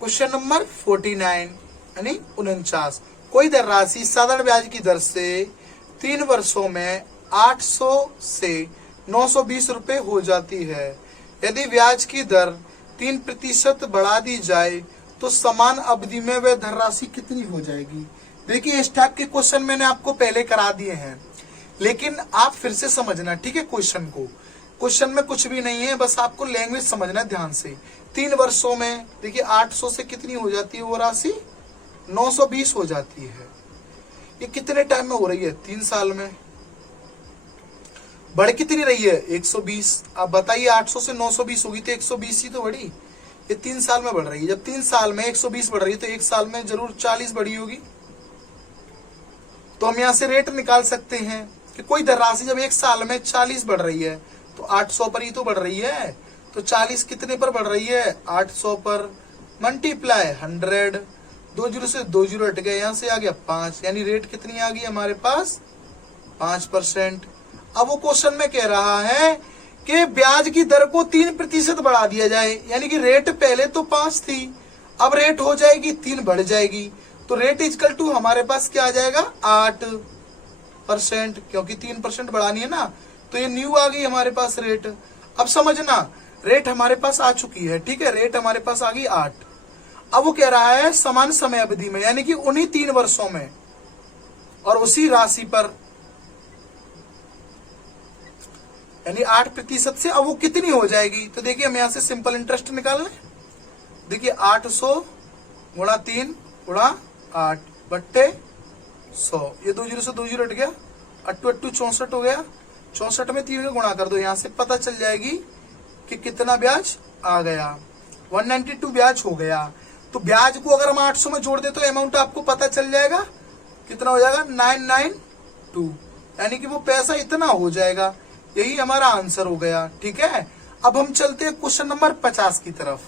क्वेश्चन नंबर 49 यानी 49। कोई धनराशि साधारण ब्याज की दर से 3 वर्षों में 800 से 920 रुपए हो जाती है। यदि ब्याज की दर 3% बढ़ा दी जाए तो समान अवधि में वह धनराशि कितनी हो जाएगी। देखिए, इस टाइप के क्वेश्चन मैंने आपको पहले करा दिए हैं, लेकिन आप फिर से समझना, ठीक है। क्वेश्चन को, क्वेश्चन में कुछ भी नहीं है, बस आपको लैंग्वेज समझना है ध्यान से। 3 वर्षों में देखिए 800 से कितनी हो जाती है वो राशि, 920 हो जाती है। ये कितने टाइम में हो रही है, 3 साल में। बढ़ कितनी रही है, 120। अब बताइए 800 से 920 होगी तो 120 ही तो बढ़ी। ये 3 साल में बढ़ रही है। जब 3 साल में 120 बढ़ रही है तो 1 साल में जरूर 40 बढ़ी होगी। तो हम यहाँ से रेट निकाल सकते हैं कि कोई धनराशि जब 1 साल में 40 बढ़ रही है तो 800 पर ही तो बढ़ रही है। तो 40 कितने पर बढ़ रही है, 800 पर, मल्टीप्लाई 100। 2 जीरो से 2 जीरो हट गए, यहाँ से आ गया 5, यानी रेट कितनी आ गई हमारे पास, 5%। अब वो क्वेश्चन में कह रहा है कि ब्याज की दर को 3% बढ़ा दिया जाए, यानी कि रेट पहले तो 5 थी, अब रेट हो जाएगी 3 बढ़ जाएगी। तो रेट इजकल टू हमारे पास क्या आ जाएगा, 8%, क्योंकि 3% बढ़ानी है ना। तो ये न्यू आ गई हमारे पास रेट। अब समझना, रेट हमारे पास आ चुकी है, ठीक है। रेट हमारे पास आ गई 8। अब वो कह रहा है समान समय अवधि में, यानी कि उन्हीं 3 वर्षों में और उसी राशि पर, यानी 8% से अब वो कितनी हो जाएगी। तो देखिए हम यहां से सिंपल इंटरेस्ट निकाल लें। देखिए 800 गुणा 3 गुणा 8 बट्टे 100। ये 2 जीरो से 2 जीरो हट गया, 8 8 64 हो गया। 64 में 3 का गुणा कर दो, यहां से पता चल जाएगी कि कितना ब्याज आ गया, 192 ब्याज हो गया। तो ब्याज को अगर हम 800 में जोड़ दे तो अमाउंट आपको पता चल जाएगा, कितना हो जाएगा, 992, यानी कि वो पैसा इतना हो जाएगा। यही हमारा आंसर हो गया, ठीक है। अब हम चलते हैं क्वेश्चन नंबर 50 की तरफ।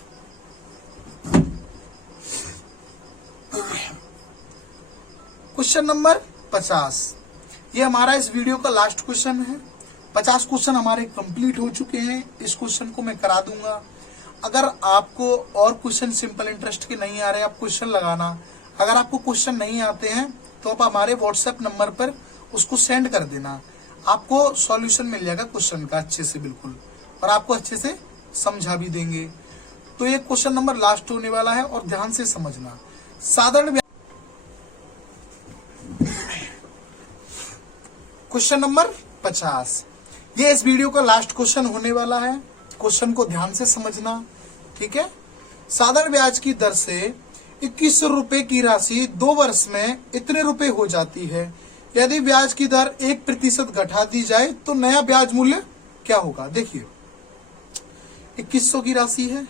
क्वेश्चन नंबर 50, ये हमारा इस वीडियो का लास्ट क्वेश्चन है। 50 क्वेश्चन हमारे कंप्लीट हो चुके हैं। इस क्वेश्चन को मैं करा दूंगा। अगर आपको और क्वेश्चन सिंपल इंटरेस्ट के नहीं आ रहे, आप क्वेश्चन लगाना। अगर आपको क्वेश्चन नहीं आते हैं तो आप हमारे व्हाट्सएप नंबर पर उसको सेंड कर देना, आपको सॉल्यूशन मिल जाएगा क्वेश्चन का अच्छे से, बिल्कुल, और आपको अच्छे से समझा भी देंगे। तो ये क्वेश्चन नंबर लास्ट होने वाला है और ध्यान से समझना। साधारण क्वेश्चन नंबर 50, ये इस वीडियो का लास्ट क्वेश्चन होने वाला है। क्वेश्चन को ध्यान से समझना, ठीक है। साधारण ब्याज की दर से 2100 रुपए की राशि 2 वर्ष में इतने रुपए हो जाती है। यदि ब्याज की दर 1% घटा दी जाए तो नया ब्याज मूल्य क्या होगा। देखिए 2100 की राशि है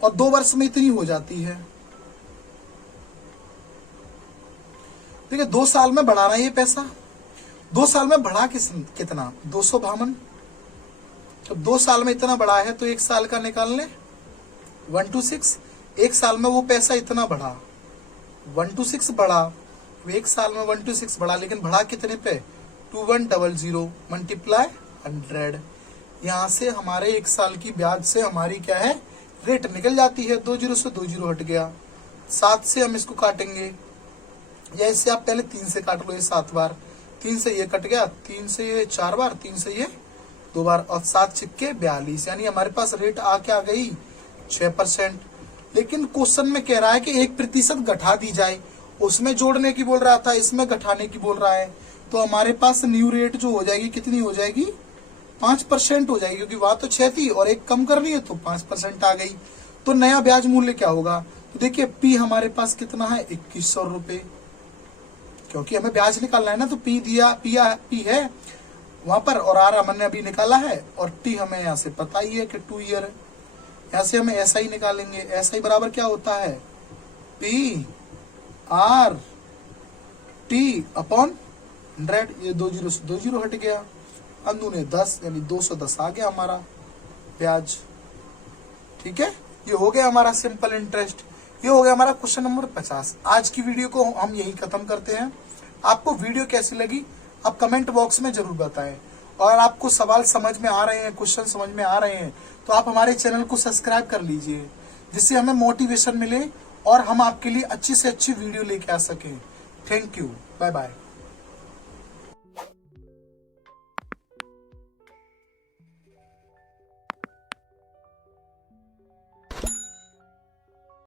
और 2 वर्ष में इतनी हो जाती है। देखिए 2 साल में बढ़ा रहा है ये पैसा। 2 साल में बढ़ा कितना, 252। जब 2 साल में इतना बढ़ा है तो 1 साल का निकाल लें, 126। 1 साल में वो पैसा इतना बढ़ा, 126 बढ़ा, 1 साल में 126 बढ़ा, लेकिन बढ़ा कितने पे, 2100 मल्टीप्लाई 100। यहाँ से हमारे 1 साल की ब्याज से हमारी क्या है, रेट निकल जाती है। 2 जीरो से 2 जीरो हट गया, 7 से हम इसको काटेंगे, या इससे आप पहले 3 से काट लो, ये 7 बार, 3 से ये कट गया, 3 से ये 4 बार, 3 से ये 2 बार, और 7 छिक्के 42, यानी हमारे पास रेट आ क्या गई, 6%। लेकिन क्वेश्चन में कह रहा है कि 1% घटा दी जाए, उसमें जोड़ने की बोल रहा था, इसमें घटाने की बोल रहा है। तो हमारे पास न्यू रेट जो हो जाएगी कितनी हो जाएगी, 5% हो जाएगी, क्योंकि वहां तो 6 थी और 1 कम करनी है तो 5% आ गई। तो नया ब्याज मूल्य क्या होगा, तो देखिए पी हमारे पास कितना है, 2100 रुपए, क्योंकि हमें ब्याज निकालना है ना। तो पी दिया, पी है वहां पर, और आर हमने अभी निकाला है, और टी हमें यहाँ से पता ही है कि 2 ईयर है। यहाँ से हमें ऐसा ही निकालेंगे, ऐसा ही बराबर क्या होता है, पी आर टी अपॉन 100। ये 2 जीरो से 2 जीरो हट गया, अंदूने 10 यानी 210 आ गया हमारा ब्याज। ठीक है, ये हो गया हमारा सिंपल इंटरेस्ट। ये हो गया हमारा क्वेश्चन नंबर 50। आज की वीडियो को हम यही खत्म करते हैं। आपको वीडियो कैसी लगी आप कमेंट बॉक्स में जरूर बताएं, और आपको सवाल समझ में आ रहे हैं, क्वेश्चन समझ में आ रहे हैं, तो आप हमारे चैनल को सब्सक्राइब कर लीजिए, जिससे हमें मोटिवेशन मिले और हम आपके लिए अच्छी से अच्छी वीडियो लेके आ सकें। Thank you, bye bye.